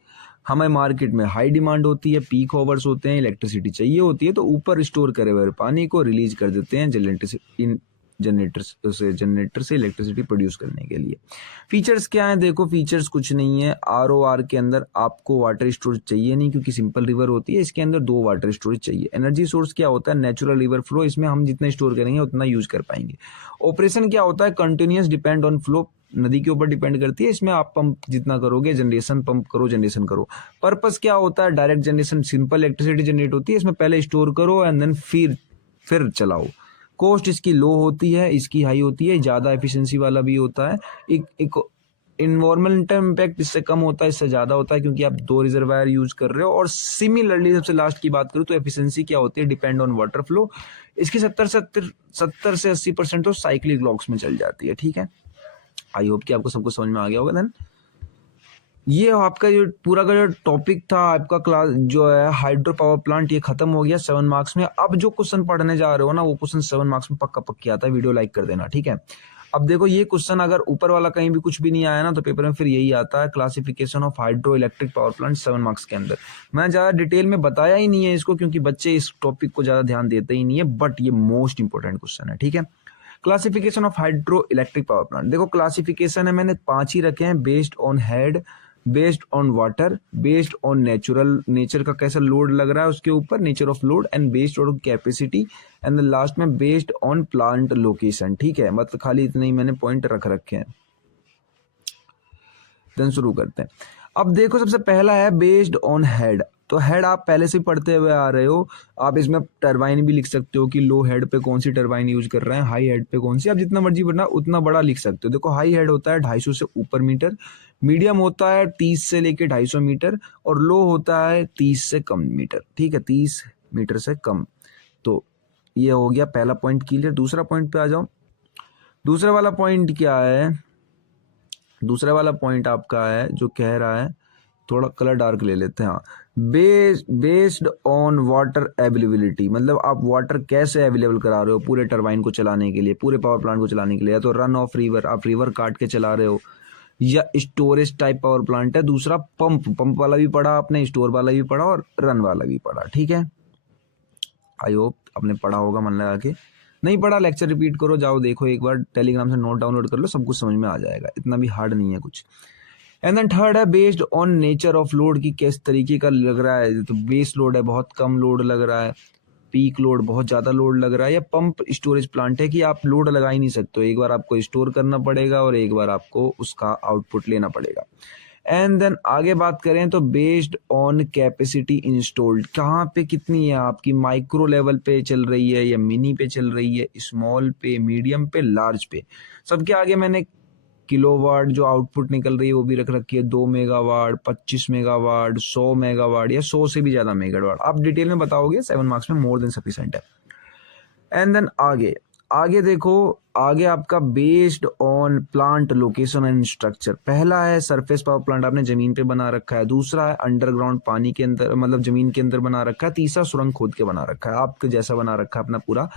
हमें मार्केट में हाई डिमांड होती है, पीक ओवर्स होते हैं, इलेक्ट्रिसिटी चाहिए होती है, तो ऊपर स्टोर करे हुए पानी को रिलीज कर देते हैं जनरेटर से इलेक्ट्रिसिटी प्रोड्यूस करने के लिए। फीचर्स क्या हैं? देखो, फीचर्स कुछ नहीं है। आरओआर के अंदर आपको वाटर स्टोरेज चाहिए नहीं क्योंकि सिंपल रिवर होती है, इसके अंदर 2 वाटर स्टोरेज चाहिए। एनर्जी सोर्स क्या होता है? नेचुरल रिवर फ्लो, इसमें हम जितना स्टोर करेंगे उतना यूज कर पाएंगे। ऑपरेशन क्या होता है? कंटिन्यूअस डिपेंड ऑन फ्लो, नदी के ऊपर डिपेंड करती है। इसमें आप पंप जितना करोगे, जनरेशन पंप करो, जनरेशन करो। पर्पस क्या होता है? Direct generation, simple electricity generate होती है, इसमें पहले स्टोर करो एंड देन फिर चलाओ। कॉस्ट इसकी लो होती है, इसकी हाई होती है, ज़्यादा एफिशिएंसी वाला भी होता है। एक इन्वायरमेंटल इम्पैक्ट इससे कम होता है, इससे ज़्यादा होता है क्योंकि आप 2 रिजर्वायर यूज कर रहे हो। और सिमिलरली सबसे लास्ट की बात करूँ तो एफिशिएंसी क्या होती है? Depend on water flow. इसकी 70 से 80% तो साइक्लिक लॉक्स में चल जाती है, ठीक है। आई होप कि आपको सब कुछ समझ में आ गया होगा। देन ये आपका जो पूरा का जो टॉपिक था, आपका क्लास जो है हाइड्रो पावर प्लांट, ये खत्म हो गया 7 मार्क्स में। अब जो क्वेश्चन पढ़ने जा रहे हो ना, वो क्वेश्चन 7 मार्क्स में पक्का पक्की आता है। वीडियो लाइक कर देना, ठीक है। अब देखो, ये क्वेश्चन अगर ऊपर वाला कहीं भी कुछ भी नहीं आया ना, तो पेपर में फिर यही आता है, classification of hydro electric power plant 7 marks के अंदर। मैं ज़्यादा डिटेल में बताया ही नहीं है इसको क्योंकि बच्चे इस टॉपिक को ज़्यादा ध्यान देते ही नहीं है, बट ये मोस्ट इंपॉर्टेंट क्वेश्चन है, ठीक है। Classification of hydro electric power plant, देखो क्लासिफिकेशन है, मैंने 5 ही रखे हैं। Based on head, based on water, based on nature का कैसा लोड लग रहा है उसके ऊपर, nature of load, and based on capacity, and last में बेस्ड ऑन प्लांट लोकेशन, ठीक है। मतलब खाली इतने ही मैंने पॉइंट रख रखे हैं। देन शुरू करते हैं। अब देखो, सबसे पहला है बेस्ड ऑन हेड। तो हेड आप पहले से पढ़ते हुए आ रहे हो, आप इसमें टरबाइन भी लिख सकते हो कि लो हेड पे कौन सी टरबाइन यूज कर रहे हैं, हाई हेड पे कौन सी, आप जितना मर्जी बढ़ना उतना बड़ा लिख सकते हो। देखो, हाई हेड होता है 250 से ऊपर मीटर, मीडियम होता है 30 से लेके 250 मीटर, और लो होता है 30 से कम मीटर, ठीक है, 30 मीटर से कम। तो ये हो गया पहला पॉइंट क्लियर। दूसरा पॉइंट पे आ जाओ। दूसरा वाला पॉइंट क्या है? दूसरा वाला पॉइंट आपका है जो कह रहा है, थोड़ा कलर डार्क ले लेते हैं, हाँ, बेस्ड ऑन वाटर अवेलेबिलिटी, मतलब आप वाटर कैसे अवेलेबल करा रहे हो पूरे टरबाइन को चलाने के लिए, पूरे पावर प्लांट को चलाने के लिए। या तो रन ऑफ रिवर, आप रिवर काट के चला रहे हो, या स्टोरेज टाइप पावर प्लांट है। दूसरा पंप वाला भी पढ़ा आपने, स्टोर वाला भी पढ़ा और रन वाला भी पढ़ा, ठीक है। आई होप आपने पढ़ा होगा मन लगा के। नहीं पढ़ा, लेक्चर रिपीट करो, जाओ देखो एक बार, टेलीग्राम से नोट डाउनलोड कर लो, सब कुछ समझ में आ जाएगा, इतना भी हार्ड नहीं है कुछ। एंड देन थर्ड है based on nature of load, की किस तरीके का लग रहा है। तो बेस लोड है, बहुत कम लोड लग रहा है, पीक लोड बहुत ज़्यादा लोड लग रहा है, या पंप स्टोरेज प्लांट है कि आप लोड लगा ही नहीं सकते हो, एक बार आपको स्टोर करना पड़ेगा और एक बार आपको उसका आउटपुट लेना पड़ेगा। एंड देन आगे बात करें तो बेस्ड ऑन कैपेसिटी इंस्टॉल्ड, कहाँ पे कितनी है आपकी, माइक्रो लेवल पे चल रही है या मिनी पे चल रही है, स्मॉल पे, मीडियम पे, लार्ज पे। सबके आगे मैंने किलोवाट जो आउटपुट निकल रही है वो भी रख रखी है, 2 मेगावाट, 25 मेगावाट, 100 मेगावाट या 100 से भी ज़्यादा मेगावाट। आप डिटेल में बताओगे 7 मार्क्स में मोर देन सफिशिएंट है। एंड देन आगे देखो, आगे आपका based on plant location and structure, पहला है सरफेस पावर प्लांट, आपने जमीन पे बना रखा है। दूसरा है अंडरग्राउंड, पानी के अंदर मतलब जमीन के अंदर बना रखा है। तीसरा सुरंग खोद के बना रखा है, आपके जैसा बना रखा है अपना पूरा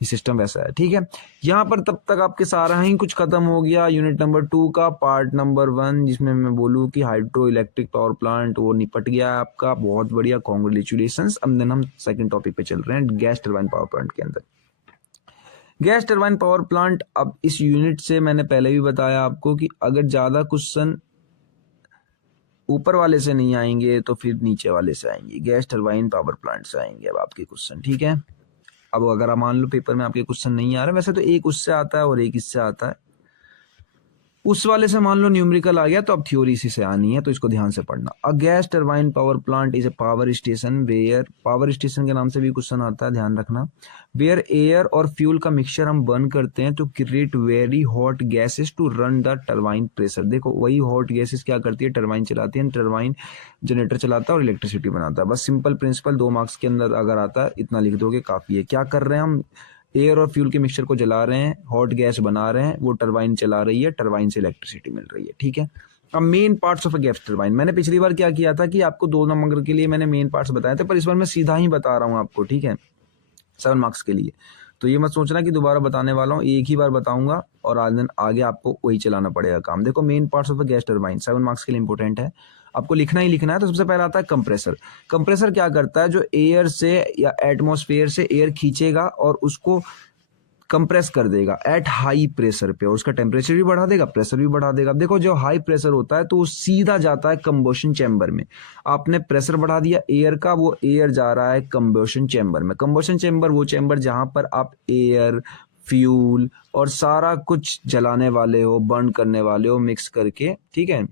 सिस्टम वैसा है, ठीक है। यहाँ पर तब तक आपके सारा ही कुछ खत्म हो गया यूनिट नंबर 2 का पार्ट नंबर 1, जिसमें मैं बोलूँ कि हाइड्रो इलेक्ट्रिक पावर प्लांट वो निपट गया है आपका, बहुत बढ़िया, कॉन्ग्रेचुलेशंस। अब देन हम सेकंड टॉपिक पे चल रहे हैं, गैस टरबाइन पावर प्लांट के अंदर। गैस टरबाइन पावर प्लांट, अब इस यूनिट से मैंने पहले भी बताया आपको कि अगर ज़्यादा क्वेश्चन ऊपर वाले से नहीं आएंगे तो फिर नीचे वाले से आएंगे, गैस टरबाइन पावर प्लांट से आएंगे अब आपके क्वेश्चन, ठीक है। अब अगर आप मान लो पेपर में आपके क्वेश्चन नहीं आ रहे, वैसे तो एक उससे आता है और एक इससे आता है, उस वाले से मान लो न्यूमेरिकल आ गया तो अब थ्योरी इसी से आनी है, तो इसको ध्यान से पढ़ना। A gas turbine power plant is a power station where, power station के नाम से भी क्वेश्चन आता है, ध्यान रखना। वेयर एयर और फ्यूल का मिक्सचर हम बर्न करते हैं तो create very hot gases to run the turbine pressure. देखो वही हॉट गैसेस क्या करती है, टरबाइन चलाती है, टरबाइन जनरेटर चलाता है और इलेक्ट्रिसिटी बनाता है। बस सिंपल प्रिंसिपल 2 मार्क्स के अंदर अगर आता है इतना लिख दोगे काफी है। क्या कर रहे हैं हम, एयर और फ्यूल के मिक्सचर को जला रहे हैं, हॉट गैस बना रहे हैं, वो टरबाइन चला रही है, टरबाइन से इलेक्ट्रिसिटी मिल रही है, ठीक है। अब main parts of a gas turbine, मैंने पिछली बार क्या किया था कि आपको 2 नंबर के लिए मैंने मेन पार्ट्स बताए थे, पर इस बार मैं सीधा ही बता रहा हूँ आपको, ठीक है, 7 मार्क्स के लिए। तो ये मत सोचना कि दोबारा बताने वाला हूँ, एक ही बार बताऊंगा और आज दिन आगे आपको वही चलाना पड़ेगा काम। देखो main parts of a gas turbine 7 marks के लिए इंपॉर्टेंट है, आपको लिखना ही लिखना है। तो सबसे पहला आता है कंप्रेसर। कंप्रेसर क्या करता है, जो एयर से या एटमॉस्फेयर से एयर खींचेगा और उसको कंप्रेस कर देगा एट हाई प्रेशर पे, और उसका टेम्परेचर भी बढ़ा देगा, प्रेशर भी बढ़ा देगा। देखो जो हाई प्रेशर होता है तो वो सीधा जाता है कंबशन चैम्बर में। आपने प्रेशर बढ़ा दिया एयर का, वो एयर जा रहा है कंबशन चैम्बर में। कंबशन चैम्बर वो चैम्बर जहां पर आप एयर, फ्यूल और सारा कुछ जलाने वाले हो, बर्न करने वाले हो मिक्स करके, ठीक है।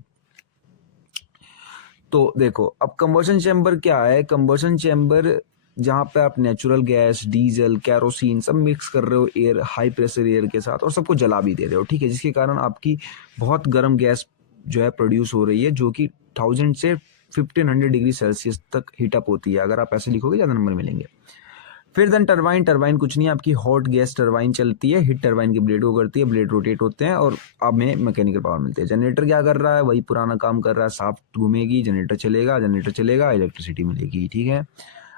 तो देखो अब कंबशन चैम्बर क्या है, कंबशन चैम्बर जहां पे आप नेचुरल गैस, डीजल, कैरोसिन सब मिक्स कर रहे हो एयर, हाई प्रेशर एयर के साथ, और सबको जला भी दे रहे हो, ठीक है, जिसके कारण आपकी बहुत गर्म गैस जो है प्रोड्यूस हो रही है, जो कि 1000 से 1500 डिग्री सेल्सियस तक हीटअप होती है। अगर आप ऐसे लिखोगे ज़्यादा नंबर मिलेंगे। फिर देन टरबाइन, टरबाइन कुछ नहीं, आपकी हॉट गैस टरबाइन चलती है, हिट टरबाइन की ब्लेड को करती है, ब्लेड रोटेट होते हैं और अब में मैकेनिकल पावर मिलती है। जनरेटर क्या कर रहा है, वही पुराना काम कर रहा है, शाफ्ट घूमेगी, जनरेटर चलेगा, इलेक्ट्रिसिटी मिलेगी, ठीक है।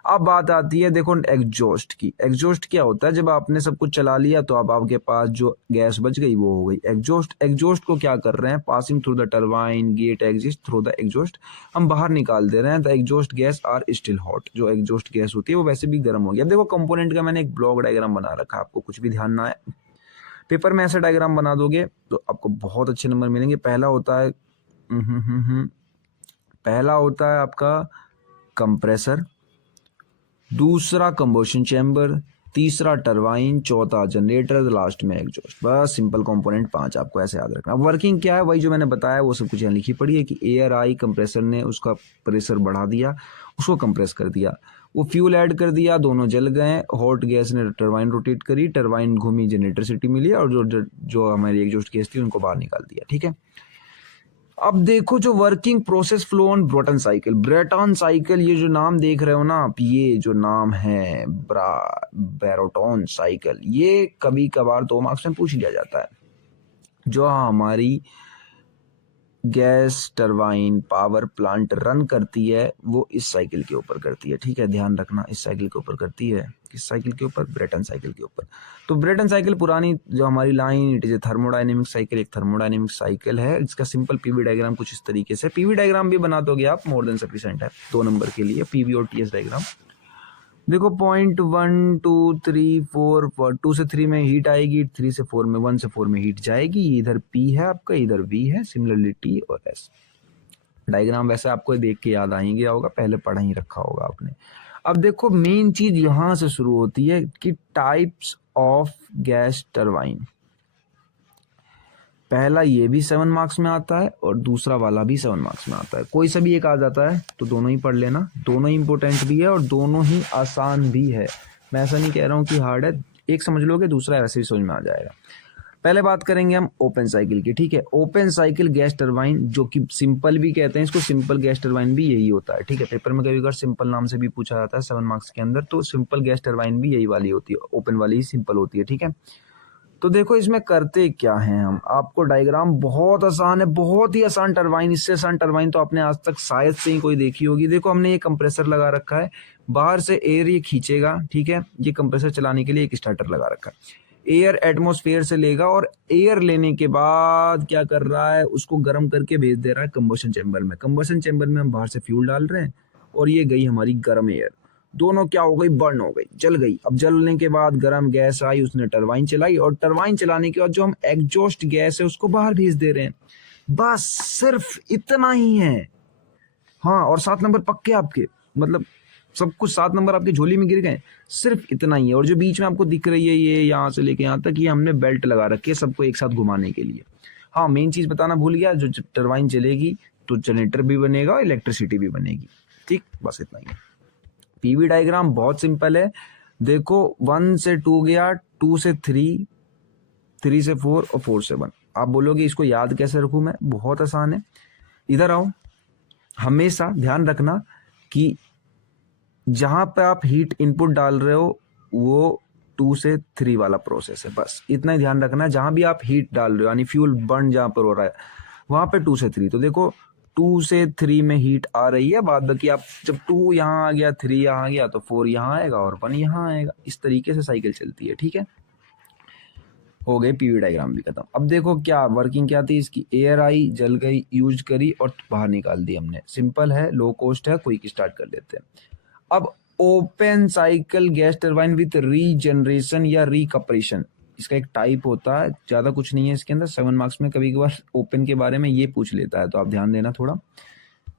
अब बात आती है देखो एग्जॉस्ट की। एग्जॉस्ट क्या होता है, जब आपने सब कुछ चला लिया तो अब आपके पास जो गैस बच गई वो हो गई एग्जॉस्ट। एग्जॉस्ट को क्या कर रहे हैं, passing through the turbine get exist through the exhaust, हम बाहर निकाल दे रहे हैं। The exhaust gas are still hot, जो एग्जॉस्ट गैस होती है वो वैसे भी गर्म हो गया। अब देखो कंपोनेंट का मैंने एक ब्लॉक डायग्राम बना रखा है, आपको कुछ भी ध्यान ना है, पेपर में ऐसा डायग्राम बना दोगे तो आपको बहुत अच्छे नंबर मिलेंगे। पहला होता है आपका कंप्रेसर, दूसरा कंबशन चैम्बर, तीसरा टरबाइन, चौथा जनरेटर, लास्ट में एग्जॉस्ट। बस सिंपल कंपोनेंट 5 आपको ऐसे याद रखना। वर्किंग क्या है, वही जो मैंने बताया वो सब कुछ यहाँ लिखी पड़ी है कि एयर आई, कंप्रेसर ने उसका प्रेशर बढ़ा दिया, उसको कंप्रेस कर दिया, वो फ्यूल ऐड कर दिया, दोनों जल गए, हॉट गैस ने टरबाइन रोटेट करी, टरबाइन घूमी, जनरेटर सिटी मिली, और जो हमारी एग्जॉस्ट गैस थी उनको बाहर निकाल दिया, ठीक है। अब देखो जो working process flow on Brayton cycle, Brayton cycle, ये जो नाम देख रहे हो ना आप, ये जो नाम है ब्रेटन साइकिल, ये कभी कभार 2 मार्क्स में पूछ लिया जाता है। जो हमारी gas turbine power plant run करती है वो इस साइकिल के ऊपर करती है, ठीक है, ध्यान रखना, इस साइकिल के ऊपर करती है। किस साइकिल के ऊपर, ब्रेटन साइकिल के ऊपर। तो ब्रेटन साइकिल पुरानी जो हमारी line, it is a thermodynamic cycle, एक थर्मोडायनेमिक साइकिल है। इसका सिंपल पीवी डायग्राम कुछ इस तरीके से, पीवी डायग्राम भी बना दोगे आप, मोर देन सफिशिएंट है 2 नंबर के लिए, पीवी और टीएस डायग्राम। देखो पॉइंट 1 2 3 4, 2 से 3 में हीट आएगी, 3 से 4 में, 1 से 4 में हीट जाएगी। इधर P है आपका, इधर V है, सिमिलरली T और S। डायग्राम वैसे आपको देख के याद आ ही गया होगा, पहले पढ़ा ही रखा होगा आपने। अब देखो मेन चीज यहां से शुरू होती है कि टाइप्स ऑफ गैस टरबाइन। पहला ये भी 7 मार्क्स में आता है और दूसरा वाला भी 7 मार्क्स में आता है, कोई सा भी एक आ जाता है तो दोनों ही पढ़ लेना, दोनों ही इंपॉर्टेंट भी है और दोनों ही आसान भी है। मैं ऐसा नहीं कह रहा हूँ कि हार्ड है, एक समझ लोगे दूसरा वैसे भी समझ में आ जाएगा। पहले बात करेंगे हम ओपन साइकिल की, ठीक है। ओपन साइकिल गैस टरबाइन, जो कि सिंपल भी कहते हैं इसको, सिंपल गैस टरबाइन भी यही होता है, ठीक है। पेपर में कभी अगर सिंपल नाम से भी पूछा जाता है 7 मार्क्स के अंदर, तो सिंपल गैस टरबाइन भी यही वाली होती है, ओपन वाली ही सिंपल होती है, ठीक है। तो देखो इसमें करते क्या हैं हम, आपको डायग्राम बहुत आसान है, बहुत ही आसान टरबाइन, इससे आसान टरबाइन तो आपने आज तक शायद से ही कोई देखी होगी। देखो हमने ये कंप्रेसर लगा रखा है, बाहर से एयर ये खींचेगा, ठीक है, ये कंप्रेसर चलाने के लिए एक स्टार्टर लगा रखा है, एयर एटमॉस्फेयर से लेगा और एयर लेने के बाद क्या कर रहा है, उसको गर्म करके भेज दे रहा है कंबशन चैम्बर में। कंबशन चैम्बर में हम बाहर से फ्यूल डाल रहे हैं और ये गई हमारी गर्म एयर, दोनों क्या हो गई, बर्न हो गई, जल गई। अब जलने के बाद गर्म गैस आई, उसने टरबाइन चलाई और टरबाइन चलाने के बाद जो हम एग्जॉस्ट गैस है उसको बाहर भेज दे रहे हैं। बस सिर्फ इतना ही है। हाँ, और 7 नंबर पक्के आपके, मतलब सब कुछ 7 नंबर आपकी झोली में गिर गए, सिर्फ इतना ही है। और जो बीच में आपको दिख रही है ये यहाँ से लेके यहाँ तक, ये हमने बेल्ट लगा रखी है सबको एक साथ घुमाने के लिए। हाँ, मेन चीज बताना भूल गया, जो टरबाइन चलेगी तो जनरेटर भी बनेगा और इलेक्ट्रिसिटी भी बनेगी। ठीक, बस इतना ही है। पीवी डायग्राम बहुत सिंपल है। देखो 1 से 2 गया, 2 से 3, 3 से 4 और 4 से 1। आप बोलोगे इसको याद कैसे रखूं मैं, बहुत आसान है। इधर आओ, हमेशा ध्यान रखना कि जहां पे आप हीट इनपुट डाल रहे हो वो 2 से 3 वाला प्रोसेस है, बस इतना ही ध्यान रखना। जहां भी आप हीट डाल रहे हो यानी फ्यूल बर्न जहां पर हो रहा है वहां पे 2 से 3। तो देखो 2 से 3 में हीट आ रही है, बाद बाकी आप जब 2 यहाँ आ गया, 3 यहाँ आ गया तो 4 यहाँ आएगा और 1 यहाँ आएगा। इस तरीके से साइकिल चलती है। ठीक है, हो गए पीवी डायग्राम भी खत्म। अब देखो क्या वर्किंग क्या थी इसकी, एयर आई, जल गई, यूज करी और बाहर निकाल दी हमने। सिंपल है, लो कॉस्ट है, क्विक स्टार्ट कर लेते हैं। अब open cycle gas turbine with regeneration या रिकपरेशन, इसका एक टाइप होता है, ज्यादा कुछ नहीं है इसके अंदर। 7 मार्क्स में कभी कभार ओपन के बारे में ये पूछ लेता है, तो आप ध्यान देना थोड़ा।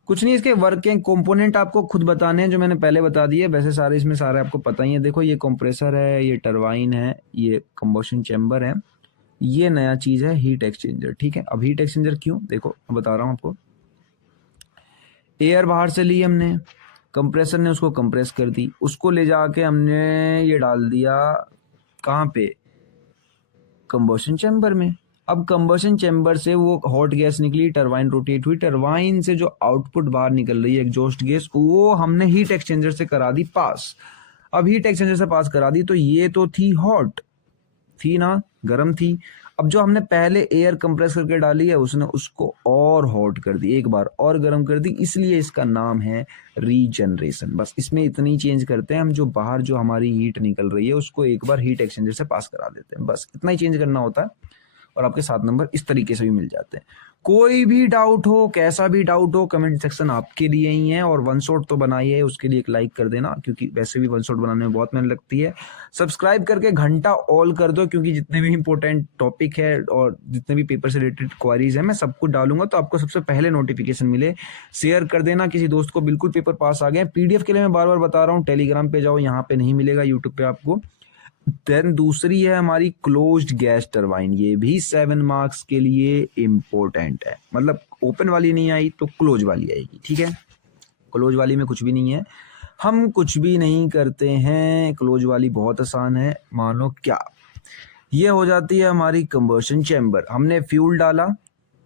कुछ नहीं, इसके वर्किंग कंपोनेंट आपको खुद बताने हैं जो मैंने पहले बता दिए, वैसे सारे इसमें सारे आपको पता ही है। देखो ये कंप्रेसर है, ये टरबाइन है, ये कंबशन चैम्बर है, ये नया चीज है हीट एक्सचेंजर। ठीक है, अब हीट एक्सचेंजर क्यों, देखो मैं बता रहा हूं आपको। एयर बाहर से ली हमने, कंप्रेसर ने उसको कंप्रेस कर दी, उसको ले जाके हमने ये डाल दिया कहाँ पे, कंबशन चैम्बर में। अब कंबशन चैम्बर से वो हॉट गैस निकली, टरबाइन रोटेट हुई, टरबाइन से जो आउटपुट बाहर निकल रही है एग्जॉस्ट गैस, वो हमने हीट एक्सचेंजर से करा दी पास। अब हीट एक्सचेंजर से पास करा दी तो ये तो थी हॉट, थी ना, गर्म थी। अब जो हमने पहले एयर कंप्रेस करके डाली है उसने उसको और हॉट कर दी, एक बार और गर्म कर दी, इसलिए इसका नाम है रीजनरेशन। बस इसमें इतनी चेंज करते हैं हम, जो बाहर जो हमारी हीट निकल रही है उसको एक बार हीट एक्सचेंजर से पास करा देते हैं, बस इतना ही चेंज करना होता है और आपके 7 नंबर इस तरीके से भी मिल जाते हैं। कोई भी डाउट हो, कैसा भी डाउट हो, कमेंट सेक्शन आपके लिए ही है। और वन शॉट तो बनाइए, उसके लिए एक लाइक कर देना, क्योंकि वैसे भी वन शॉट बनाने में बहुत मेहनत लगती है। सब्सक्राइब करके घंटा ऑल कर दो, क्योंकि जितने भी इंपॉर्टेंट टॉपिक है और जितने भी पेपर से रिलेटेड क्वारीज है मैं सब कुछ डालूंगा, तो आपको सबसे पहले नोटिफिकेशन मिले। शेयर कर देना किसी दोस्त को, बिल्कुल पेपर पास आ गए। पीडीएफ के लिए मैं बार बार बता रहा हूँ, टेलीग्राम पे जाओ, यहाँ पे नहीं मिलेगा, यूट्यूब पे आपको। देन दूसरी है हमारी क्लोज्ड गैस टरबाइन, ये भी 7 मार्क्स के लिए इम्पोर्टेंट है। मतलब ओपन वाली नहीं आई तो क्लोज वाली आएगी। ठीक है, क्लोज वाली में कुछ भी नहीं है, हम कुछ भी नहीं करते हैं, क्लोज वाली बहुत आसान है। मानो क्या, ये हो जाती है हमारी कंबशन चैम्बर। हमने फ्यूल डाला,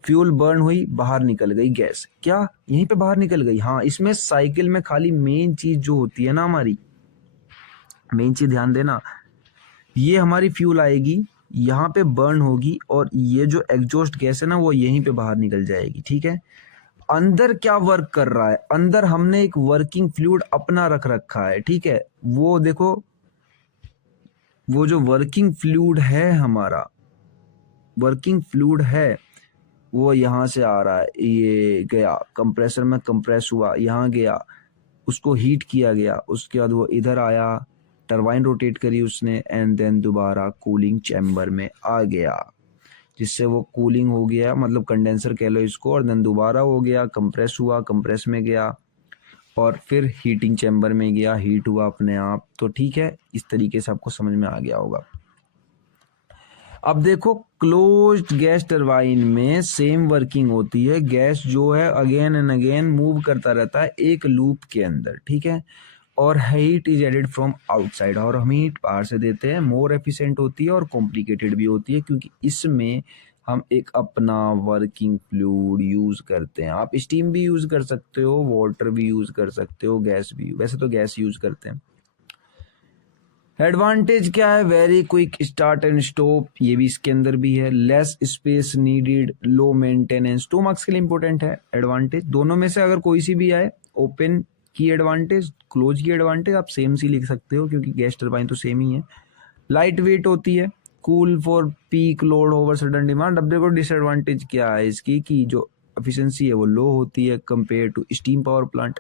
फ्यूल बर्न हुई, बाहर निकल गई गैस, क्या यहीं पे बाहर निकल गई। हाँ, इसमें साइकिल में खाली मेन चीज जो होती है ना, हमारी मेन चीज ध्यान देना, ये हमारी फ्यूल आएगी, यहाँ पे बर्न होगी और ये जो एग्जॉस्ट गैस है ना वो यहीं पे बाहर निकल जाएगी। ठीक है, अंदर क्या वर्क कर रहा है, अंदर हमने एक वर्किंग फ्लूइड अपना रख रखा है। ठीक है, वो देखो, वो जो वर्किंग फ्लूइड है हमारा, वर्किंग फ्लूइड है वो यहाँ से आ रहा है, ये गया कंप्रेसर में, कंप्रेस हुआ, यहाँ गया, उसको हीट किया गया, उसके बाद वो इधर आया, टरबाइन रोटेट करी उसने, एंड देन दोबारा कूलिंग चैम्बर में आ गया, जिससे वो कूलिंग हो गया, मतलब कंडेंसर कह लो इसको, और देन दोबारा हो गया, कंप्रेस हुआ, कंप्रेस में गया और फिर हीटिंग चैम्बर में गया, हीट हुआ अपने आप। तो ठीक है, इस तरीके से आपको समझ में आ गया होगा। अब देखो क्लोज्ड गैस टरबाइन में सेम वर्किंग होती है, गैस जो है अगेन एंड अगेन मूव करता रहता है एक लूप के अंदर। ठीक है, और heat is added from outside, और हम हीट बाहर से देते हैं। मोर एफिशिएंट होती है और कॉम्प्लिकेटेड भी होती है, क्योंकि इसमें हम एक अपना वर्किंग फ्लूइड यूज करते हैं। आप स्टीम भी यूज कर सकते हो, वाटर भी यूज कर सकते हो, गैस भी, वैसे तो गैस यूज करते हैं। एडवांटेज क्या है? Very quick start and stop, ये भी इसके अंदर भी है। Less space needed, low maintenance, 2 marks के लिए इंपॉर्टेंट है एडवांटेज। दोनों में से अगर कोई सी भी आए, ओपन की एडवांटेज, क्लोज की एडवांटेज, आप सेम सी लिख सकते हो क्योंकि गैस टरबाइन तो सेम ही है। लाइट वेट होती है, cool for peak load over sudden demand. अब देखो डिसएडवांटेज क्या है इसकी कि जो एफिशिएंसी है वो लो होती है compare to steam power plant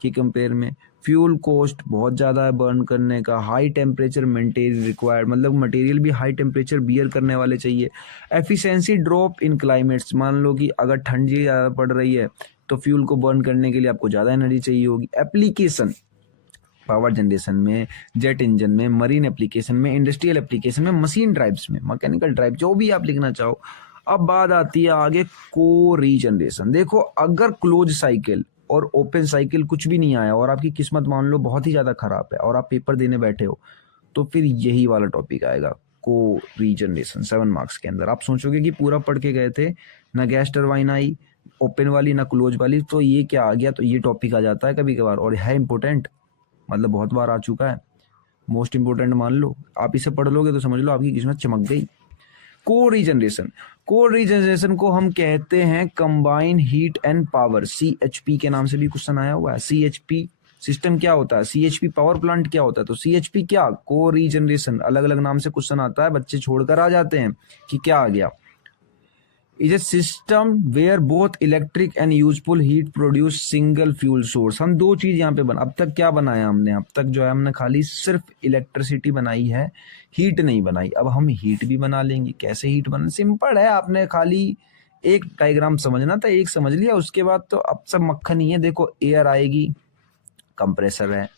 के कंपेयर में। फ्यूल कॉस्ट बहुत ज़्यादा है बर्न करने का। हाई टेम्परेचर मेंटेन रिक्वायर्ड, मतलब मटेरियल भी हाई टेम्परेचर बियर करने वाले चाहिए। एफिशिएंसी ड्रॉप इन क्लाइमेट्स, मान लो कि अगर ठंडी ज़्यादा पड़ रही है तो फ्यूल को बर्न करने के लिए आपको ज़्यादा एनर्जी चाहिए होगी। एप्लीकेशन, पावर जनरेशन में, जेट इंजन में, मरीन एप्लीकेशन में, इंडस्ट्रियल एप्लीकेशन में, मशीन ड्राइव्स में, मैकेनिकल ड्राइव, जो भी आप लिखना चाहो। अब बात आती है आगे को रीजनरेशन। देखो अगर क्लोज साइकिल और ओपन साइकिल कुछ भी नहीं आया और आपकी किस्मत मान लो बहुत ही ज़्यादा खराब है और आप पेपर देने बैठे हो, तो फिर यही वाला टॉपिक आएगा, को रीजनरेशन, 7 मार्क्स के अंदर। आप सोचोगे कि पूरा पढ़ के गए थे, ना गैस टरबाइन आई ओपन वाली ना क्लोज वाली, तो ये क्या आ गया? तो ये टॉपिक आ जाता है कभी कभार और है इंपॉर्टेंट, मतलब बहुत बार आ चुका है, मोस्ट इंपोर्टेंट मान लो। आप इसे पढ़ लोगे तो समझ लो आपकी किस्मत चमक गई। को रीजनरेशन, को रीजनरेशन को हम कहते हैं combine heat and power, CHP के नाम से भी क्वेश्चन आया हुआ है। CHP सिस्टम क्या होता है, CHP पावर प्लांट क्या होता है, तो CHP क्या, को रीजनरेशन, अलग अलग नाम से क्वेश्चन आता है, बच्चे छोड़कर आ जाते हैं कि क्या आ गया। Is a system where both electric and useful heat produce single fuel source. हम दो चीज यहाँ पे अब तक क्या बनाया हमने, अब तक जो है हमने खाली सिर्फ इलेक्ट्रिसिटी बनाई है, हीट नहीं बनाई। अब हम हीट भी बना लेंगे। कैसे हीट बना? सिंपल है, आपने खाली एक डायग्राम समझना था, एक समझ लिया, उसके बाद तो अब सब मक्खन ही है। देखो एयर आएगी, कंप्रेसर है,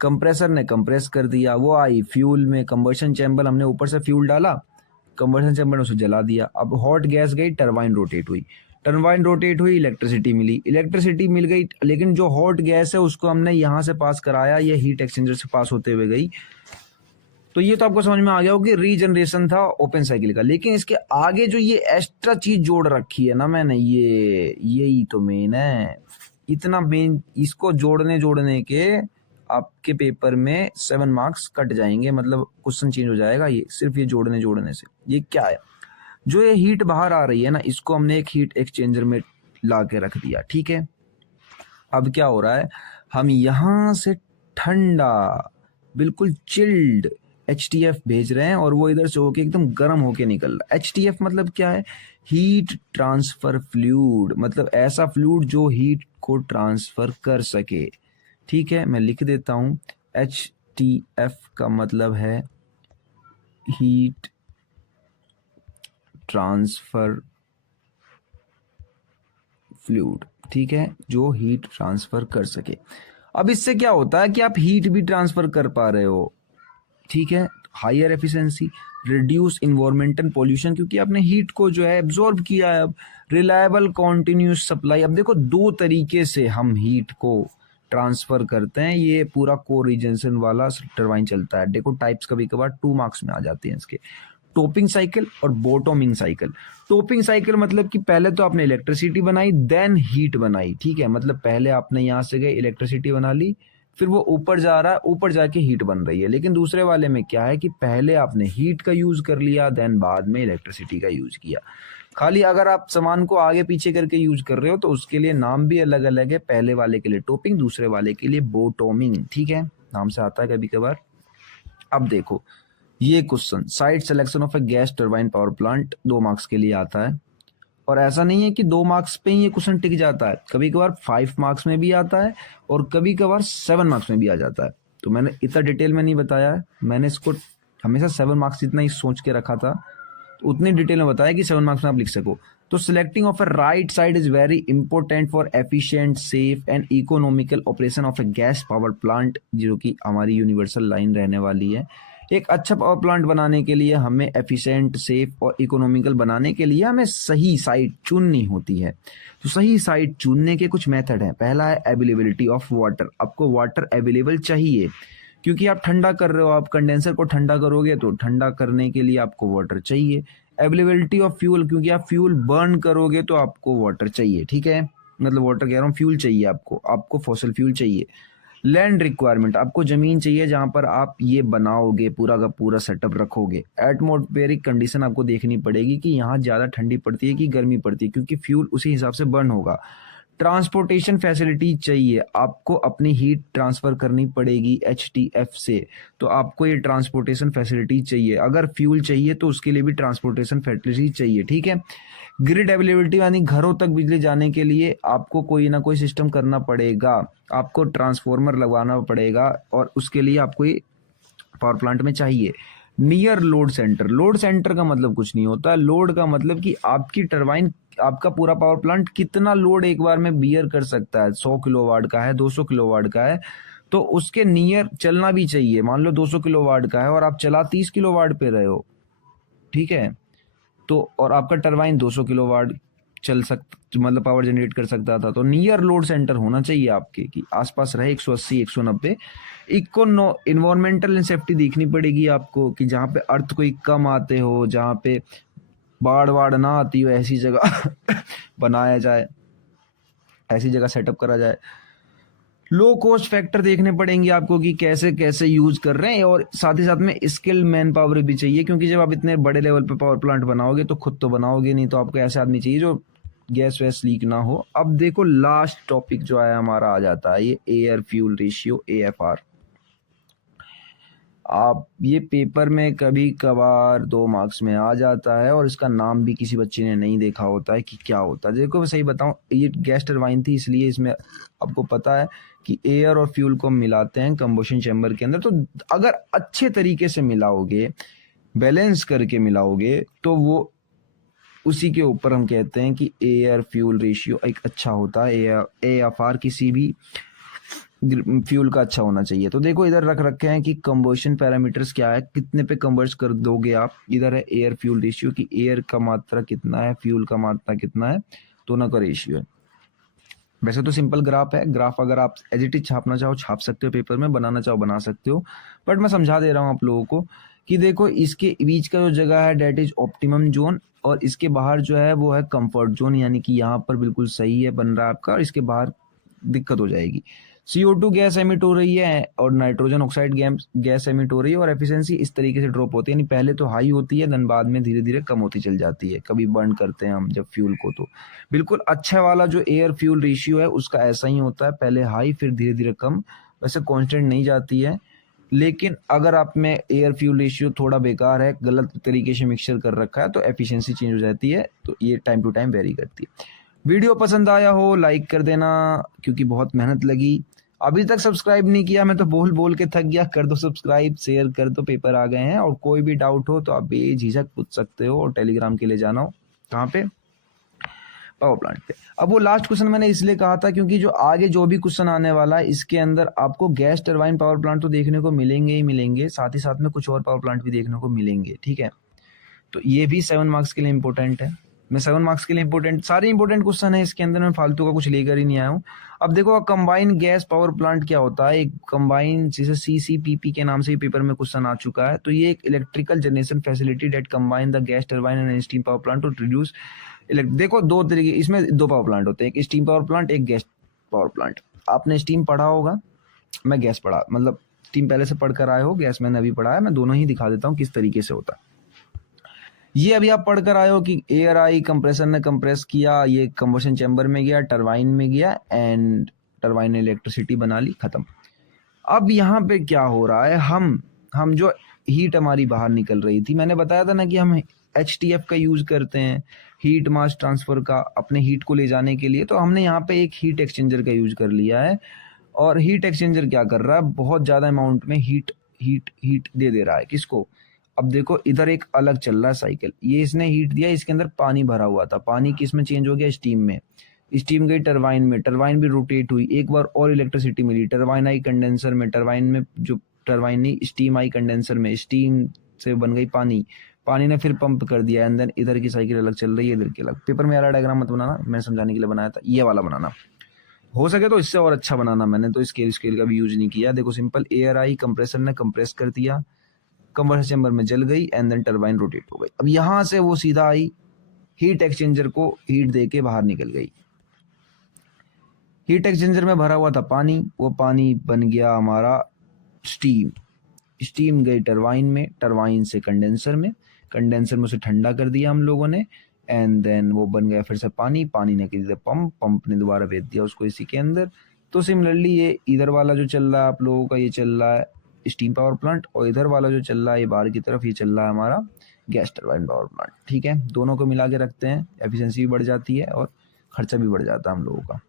कंप्रेसर ने कंप्रेस कर दिया, वो आई फ्यूल में, कंबशन चैम्बर, हमने ऊपर से फ्यूल डाला, कंबशन चैम्बर ने उसे जला दिया। अब हॉट गैस गई, टरबाइन रोटेट हुई, टरबाइन रोटेट हुई, इलेक्ट्रिसिटी मिली, इलेक्ट्रिसिटी मिल गई, लेकिन जो हॉट गैस है उसको हमने यहाँ से पास कराया, ये हीट एक्सचेंजर से पास होते हुए गई। तो ये तो आपको समझ में आ गया हो कि रीजनरेशन था ओपन साइकिल का। लेकिन इसके आगे जो ये एक्स्ट्रा चीज जोड़ रखी है ना मैंने, यही तो मेन है। इतना मेन, इसको जोड़ने के आपके पेपर में 7 मार्क्स कट जाएंगे, मतलब क्वेश्चन चेंज हो जाएगा। ये सिर्फ ये जोड़ने से। ये क्या है, जो ये हीट बाहर आ रही है ना, इसको हमने एक हीट एक्सचेंजर में ला के रख दिया, ठीक है। अब क्या हो रहा है, हम यहां से ठंडा, बिल्कुल चिल्ड HTF भेज रहे हैं और वो इधर से होके एकदम गर्म होके निकल रहा है। HTF मतलब क्या है? हीट ट्रांसफर फ्लूइड, मतलब ऐसा फ्लूइड जो हीट को ट्रांसफर कर सके, ठीक है। मैं लिख देता हूं, HTF का मतलब है हीट ट्रांसफर फ्लूइड, ठीक है, जो हीट ट्रांसफर कर सके। अब इससे क्या होता है कि आप हीट भी ट्रांसफर कर पा रहे हो, ठीक है। Higher efficiency, reduce environmental pollution, क्योंकि आपने हीट को जो है एब्जॉर्ब किया है। अब रिलायबल कॉन्टिन्यूस सप्लाई, अब देखो 2 तरीके से हम हीट को ट्रांसफर करते हैं। ये पूरा को रीजनरेशन वाला टरबाइन चलता है। देखो टाइप्स कभी कभार 2 मार्क्स में आ जाते हैं इसके, टॉपिंग साइकिल और बॉटमिंग साइकिल। टॉपिंग साइकिल मतलब कि पहले तो आपने इलेक्ट्रिसिटी बनाई, देन हीट बनाई, ठीक है। मतलब पहले आपने यहाँ से गए इलेक्ट्रिसिटी बना ली, फिर वो ऊपर जा रहा है, ऊपर जाके हीट बन रही है। लेकिन दूसरे वाले में क्या है कि पहले आपने हीट का यूज कर लिया, देन बाद में इलेक्ट्रिसिटी का यूज किया। खाली अगर आप सामान को आगे पीछे करके यूज कर रहे हो तो उसके लिए नाम भी अलग अलग है। पहले वाले के लिए टॉपिंग, दूसरे वाले के लिए बॉटमिंग, ठीक है, नाम से आता है कभी कभार। अब देखो ये question, site selection of A gas turbine power plant, 2 marks के लिए आता है। और ऐसा नहीं है कि 2 मार्क्स पे ही ये क्वेश्चन टिक जाता है, कभी कभार 5 मार्क्स में भी आता है और कभी कभार 7 मार्क्स में भी आ जाता है। तो मैंने इतना डिटेल में नहीं बताया है, मैंने इसको हमेशा 7 मार्क्स इतना ही सोच के रखा था, तो उतनी डिटेल में बताया कि 7 मार्क्स में आप लिख सको। तो selecting of A right side is very important for efficient, safe and economical operation of A gas power plant, जो कि हमारी यूनिवर्सल लाइन रहने वाली है। एक अच्छा पावर प्लांट बनाने के लिए हमें एफिशिएंट, सेफ और इकोनॉमिकल बनाने के लिए हमें सही साइट चुननी होती है। तो सही साइट चुनने के कुछ मेथड हैं। पहला है अवेलेबिलिटी ऑफ वाटर, आपको वाटर अवेलेबल चाहिए, क्योंकि आप ठंडा कर रहे हो, आप कंडेंसर को ठंडा करोगे तो ठंडा करने के लिए आपको वाटर चाहिए। अवेलेबिलिटी ऑफ फ्यूल, क्योंकि आप फ्यूल बर्न करोगे तो आपको वाटर चाहिए, ठीक है, मतलब वाटर कह रहा हूँ, फ्यूल चाहिए आपको फॉसिल फ्यूल चाहिए। लैंड रिक्वायरमेंट, आपको जमीन चाहिए जहां पर आप ये बनाओगे, पूरा का पूरा सेटअप रखोगे। एटमॉस्फेरिक कंडीशन आपको देखनी पड़ेगी कि यहाँ ज्यादा ठंडी पड़ती है कि गर्मी पड़ती है, क्योंकि फ्यूल उसी हिसाब से बर्न होगा। ट्रांसपोर्टेशन फैसिलिटी चाहिए, आपको अपनी हीट ट्रांसफर करनी पड़ेगी HTF से, तो आपको ये ट्रांसपोर्टेशन फैसिलिटी चाहिए। अगर फ्यूल चाहिए तो उसके लिए भी ट्रांसपोर्टेशन फैसिलिटी चाहिए, ठीक है। ग्रिड अवेलेबिलिटी यानी घरों तक बिजली जाने के लिए आपको कोई ना कोई सिस्टम करना पड़ेगा, आपको ट्रांसफार्मर लगवाना पड़ेगा और उसके लिए आपको ये पावर प्लांट में चाहिए। Near load centre, load centre का मतलब कुछ नहीं होता, लोड का मतलब कि आपकी टरबाइन, आपका पूरा पावर प्लांट कितना लोड एक बार में बियर कर सकता है। 100 किलोवाट का है, 200 किलोवाट का है, तो उसके नियर चलना भी चाहिए। मान लो 200 किलोवाट का है और आप चला 30 किलोवाट पे रहे हो, ठीक है, तो और आपका टरबाइन 200 किलोवाट चल सकता, मतलब पावर जनरेट कर सकता था, तो नियर लोड सेंटर होना चाहिए आपके, कि आसपास रहे 180 190। इको इन्वायरमेंटल सेफ्टी देखनी पड़ेगी आपको, कि जहाँ पे अर्थ कोई कम आते हो, जहाँ पे बाढ़ वाड़ ना आती हो, ऐसी जगह बनाया जाए, ऐसी जगह सेटअप करा जाए। लो कॉस्ट फैक्टर देखने पड़ेंगे आपको कि कैसे कैसे यूज कर रहे हैं, और साथ ही साथ में स्किल मैन पावर भी चाहिए, क्योंकि जब आप इतने बड़े लेवल पे पावर प्लांट बनाओगे तो खुद तो बनाओगे नहीं, तो आपको ऐसे आदमी चाहिए जो गैस वैस लीक ना हो। अब देखो लास्ट टॉपिक जो है हमारा आ जाता है ये एयर फ्यूल रेशियो, AFR। आप ये पेपर में कभी कभार 2 मार्क्स में आ जाता है, और इसका नाम भी किसी बच्चे ने नहीं देखा होता है कि क्या होता है। देखो मैं सही बताऊं, ये गैस टरबाइन थी, इसलिए इसमें आपको पता है कि एयर और फ्यूल को मिलाते हैं कंबशन चैम्बर के अंदर। तो अगर अच्छे तरीके से मिलाओगे, बैलेंस करके मिलाओगे, तो वो उसी के ऊपर हम कहते हैं कि एयर फ्यूल रेशियो एक अच्छा होता है। AFR किसी भी फ्यूल का अच्छा होना चाहिए। तो देखो इधर रख रखे हैं कि कंबशन पैरामीटर्स क्या है, कितने पे कन्वर्ट कर दोगे आप। इधर है एयर फ्यूल रेशियो, कि एयर का मात्रा कितना है, फ्यूल का मात्रा कितना है, दोनों का रेशियो है। वैसे तो सिंपल ग्राफ है, ग्राफ अगर आप एज इट इज छापना चाहो छाप सकते हो, पेपर में बनाना चाहो बना सकते हो, बट मैं समझा दे रहा हूँ आप लोगों को कि देखो इसके बीच का जो जगह है डेट इज ऑप्टिमम जोन, और इसके बाहर जो है वो है कंफर्ट जोन, यानी कि यहाँ पर बिल्कुल सही है बन रहा है आपका, और इसके बाहर दिक्कत हो जाएगी। CO2 गैस एमिट हो रही है और नाइट्रोजन ऑक्साइड गैस एमिट हो रही है, और एफिशिएंसी इस तरीके से ड्रॉप होती है, यानी पहले तो हाई होती है, देन बाद में धीरे धीरे कम होती चल जाती है, कभी बर्न करते हैं हम जब फ्यूल को। तो बिल्कुल अच्छा वाला जो एयर फ्यूल रेशियो है उसका ऐसा ही होता है, पहले हाई फिर धीरे धीरे कम, वैसे कांस्टेंट नहीं जाती है। लेकिन अगर आप में एयर फ्यूल रेशियो थोड़ा बेकार है, गलत तरीके से मिक्सचर कर रखा है, तो एफिशिएंसी चेंज हो जाती है, तो ये टाइम टू टाइम वेरी करती है। वीडियो पसंद आया हो लाइक कर देना, क्योंकि बहुत मेहनत लगी। अभी तक सब्सक्राइब नहीं किया, मैं तो बोल बोल के थक गया, कर दो सब्सक्राइब, शेयर कर दो, पेपर आ गए हैं। और कोई भी डाउट हो तो आप बेझिझक पूछ सकते हो, और टेलीग्राम के लिए जाना हो कहाँ पे, पावर प्लांट पे। अब वो लास्ट क्वेश्चन मैंने इसलिए कहा था क्योंकि जो आगे जो भी क्वेश्चन आने वाला है इसके अंदर आपको गैस टरबाइन पावर प्लांट तो देखने को मिलेंगे ही मिलेंगे, साथ ही साथ में कुछ और पावर प्लांट भी देखने को मिलेंगे, ठीक है। तो ये भी 7 मार्क्स के लिए इंपॉर्टेंट है। मैं 7 मार्क्स के लिए इंपॉर्टेंट, सारे इंपॉर्टेंट क्वेश्चन है इसके अंदर, मैं फालतू का कुछ लेकर ही नहीं आया हूँ। अब देखो कंबाइन गैस पावर प्लांट क्या होता है, एक कंबाइन जैसे CCPP के नाम से ही पेपर में क्वेश्चन आ चुका है। तो ये एक electrical generation facility that combine the gas turbine and steam power plant to reduce. देखो 2 तरीके, इसमें 2 पावर प्लांट होते हैं, एक स्टीम पावर प्लांट, एक गैस पावर प्लांट। आपने स्टीम पढ़ा होगा, मैं गैस पढ़ा, मतलब स्टीम पहले से पढ़कर आए हो, गैस मैंने अभी पढ़ा है। मैं दोनों ही दिखा देता हूँ किस तरीके से होता है। ये अभी आप पढ़कर आए हो कि एयर आई, कंप्रेसर ने कंप्रेस किया, ये कंबशन चैम्बर में गया, टरबाइन में गया, एंड टरबाइन ने इलेक्ट्रिसिटी बना ली, खत्म। अब यहाँ पे क्या हो रहा है, हम जो हीट हमारी बाहर निकल रही थी, मैंने बताया था ना कि हम HTF का यूज करते हैं हीट मास ट्रांसफर का, अपने हीट को ले जाने के लिए। तो हमने यहाँ पे एक हीट एक्सचेंजर का यूज कर लिया है, और हीट एक्सचेंजर क्या कर रहा है, बहुत ज्यादा अमाउंट में हीट दे रहा है किसको। अब देखो इधर एक अलग चल रहा है साइकिल, ये इसने हीट दिया, इसके अंदर पानी भरा हुआ था, पानी किस में चेंज हो गया, स्टीम में, स्टीम गई टरबाइन में, टरबाइन भी रोटेट हुई, एक बार और इलेक्ट्रिसिटी मिली, टरबाइन आई कंडेंसर में, टरबाइन में जो टरबाइन नहीं स्टीम आई कंडेंसर में, स्टीम से बन गई पानी, पानी ने फिर पंप कर दिया, एंड देन इधर की साइकिल अलग चल रही है, इधर की अलग। पेपर में यार डायग्राम मत बनाना, मैं समझाने के लिए बनाया था, ये वाला बनाना, हो सके तो इससे और अच्छा बनाना। मैंने तो स्केल का भी यूज नहीं किया। देखो सिंपल, एयर आई, कंप्रेसर ने कंप्रेस कर दिया, कंबशन चैम्बर में जल गई, एंड देन टरबाइन रोटेट हो गई। अब यहां से वो सीधा आई हीट एक्सचेंजर को हीट दे के बाहर निकल गई। हीट एक्सचेंजर में भरा हुआ था पानी, वो पानी बन गया हमारा स्टीम, स्टीम गई टरबाइन में, टरबाइन से कंडेंसर में, कंडेंसर में उसे ठंडा कर दिया हम लोगों ने, एंड देन वो बन गया फिर से पानी, पानी ने कर दिया पंप, पंप ने दोबारा भेज दिया उसको इसी के अंदर। तो सिमिलरली ये इधर वाला जो चल रहा है आप लोगों का, ये चल रहा है स्टीम पावर प्लांट, और इधर वाला जो चल रहा है ये बाहर की तरफ, ये चल रहा है हमारा गैस टरबाइन पावर प्लांट। ठीक है, दोनों को मिला के रखते हैं, एफिशिएंसी भी बढ़ जाती है और खर्चा भी बढ़ जाता है हम लोगों का।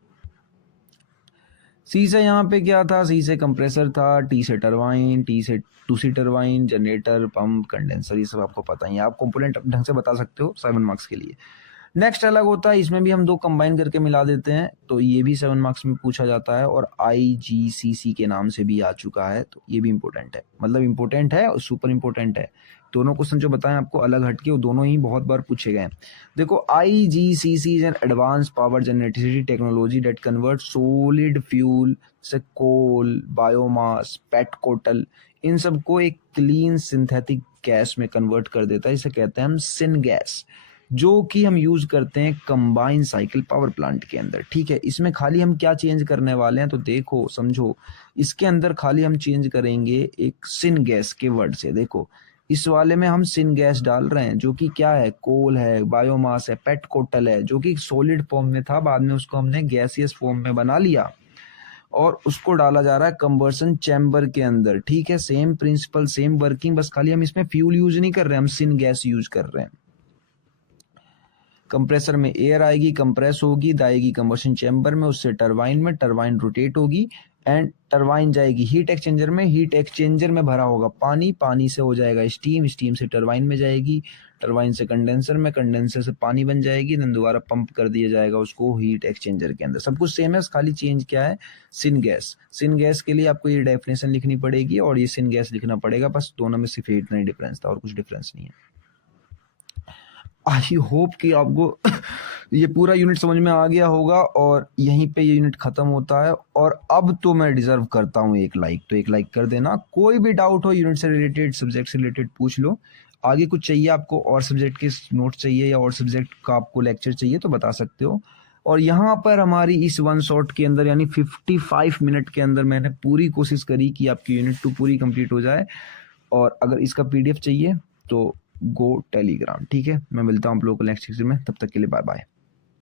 सी से यहाँ पे क्या था, सी से कंप्रेसर था, टी से टरबाइन, टी से two C turbine, generator, pump, condenser, ये सब आपको पता ही है, आप कंपोनेंट ढंग से बता सकते हो 7 मार्क्स के लिए। नेक्स्ट अलग होता है, इसमें भी हम दो कंबाइन करके मिला देते हैं, तो ये भी 7 मार्क्स में पूछा जाता है, और IGCC के नाम से भी आ चुका है, तो ये भी इंपॉर्टेंट है, मतलब इंपॉर्टेंट है और सुपर इंपॉर्टेंट है। दोनों क्वेश्चन जो बताएं आपको अलग हटके, वो दोनों ही बहुत बार पूछे गए हैं। देखो, IGCC is an advance power generativity technology that convert solid fuel से कोल, बायोमास, पेटकोटल, इन सबको एक क्लीन सिंथेटिक गैस में कन्वर्ट कर देता है, इसे कहते हैं हम सिन गैस, जो कि हम यूज करते हैं कंबाइन साइकिल पावर प्लांट के अंदर। ठीक है, इसमें खाली हम क्या चेंज करने वाले हैं, तो देखो समझो, इसके अंदर खाली हम चेंज करेंगे एक सिन गैस के वर्ड से। देखो, इस वाले में हम सिन गैस डाल रहे हैं, जो कि क्या है, कोल है, बायोमास है, पेटकोटल है, जो कि सॉलिड फॉर्म में था, बाद में उसको हमने गैसियस फॉर्म में बना लिया और उसको डाला जा रहा है कंबर्सन चैम्बर के अंदर। ठीक है, सेम प्रिंसिपल, सेम वर्किंग, बस खाली हम इसमें फ्यूल यूज नहीं कर रहे, हम सिन गैस यूज कर रहे हैं। कंप्रेसर में एयर आएगी, कंप्रेस होगी, जाएगी कंबशन चैम्बर में, उससे टरबाइन में, टरबाइन रोटेट होगी, एंड टरबाइन जाएगी हीट एक्सचेंजर में, हीट एक्सचेंजर में भरा होगा पानी, पानी से हो जाएगा स्टीम, स्टीम से टरबाइन में जाएगी, टरबाइन से कंडेंसर में, कंडेंसर से पानी बन जाएगी, देन दोबारा पंप कर दिया जाएगा उसको हीट एक्सचेंजर के अंदर। सब कुछ सेम है, खाली चेंज क्या है, सिन गैस। सिन गैस के लिए आपको ये डेफिनेशन लिखनी पड़ेगी और ये सिन गैस लिखना पड़ेगा, बस दोनों में सिर्फ इतना ही डिफरेंस था और कुछ डिफरेंस नहीं है। आई होप कि आपको ये पूरा यूनिट समझ में आ गया होगा, और यहीं पे ये यूनिट खत्म होता है। और अब तो मैं डिजर्व करता हूँ एक लाइक, तो एक लाइक कर देना। कोई भी डाउट हो यूनिट से रिलेटेड, सब्जेक्ट से रिलेटेड, पूछ लो। आगे कुछ चाहिए आपको, और सब्जेक्ट के नोट चाहिए या और सब्जेक्ट का आपको लेक्चर चाहिए तो बता सकते हो। और यहाँ पर हमारी इस वन शॉट के अंदर यानी 55 मिनट के अंदर मैंने पूरी कोशिश करी कि आपकी यूनिट 2 पूरी कंप्लीट हो जाए। और अगर इसका PDF चाहिए तो गो टेलीग्राम। ठीक है, मैं मिलता हूँ आप लोगों को नेक्स्ट लेक्चर में, तब तक के लिए बाय बाय।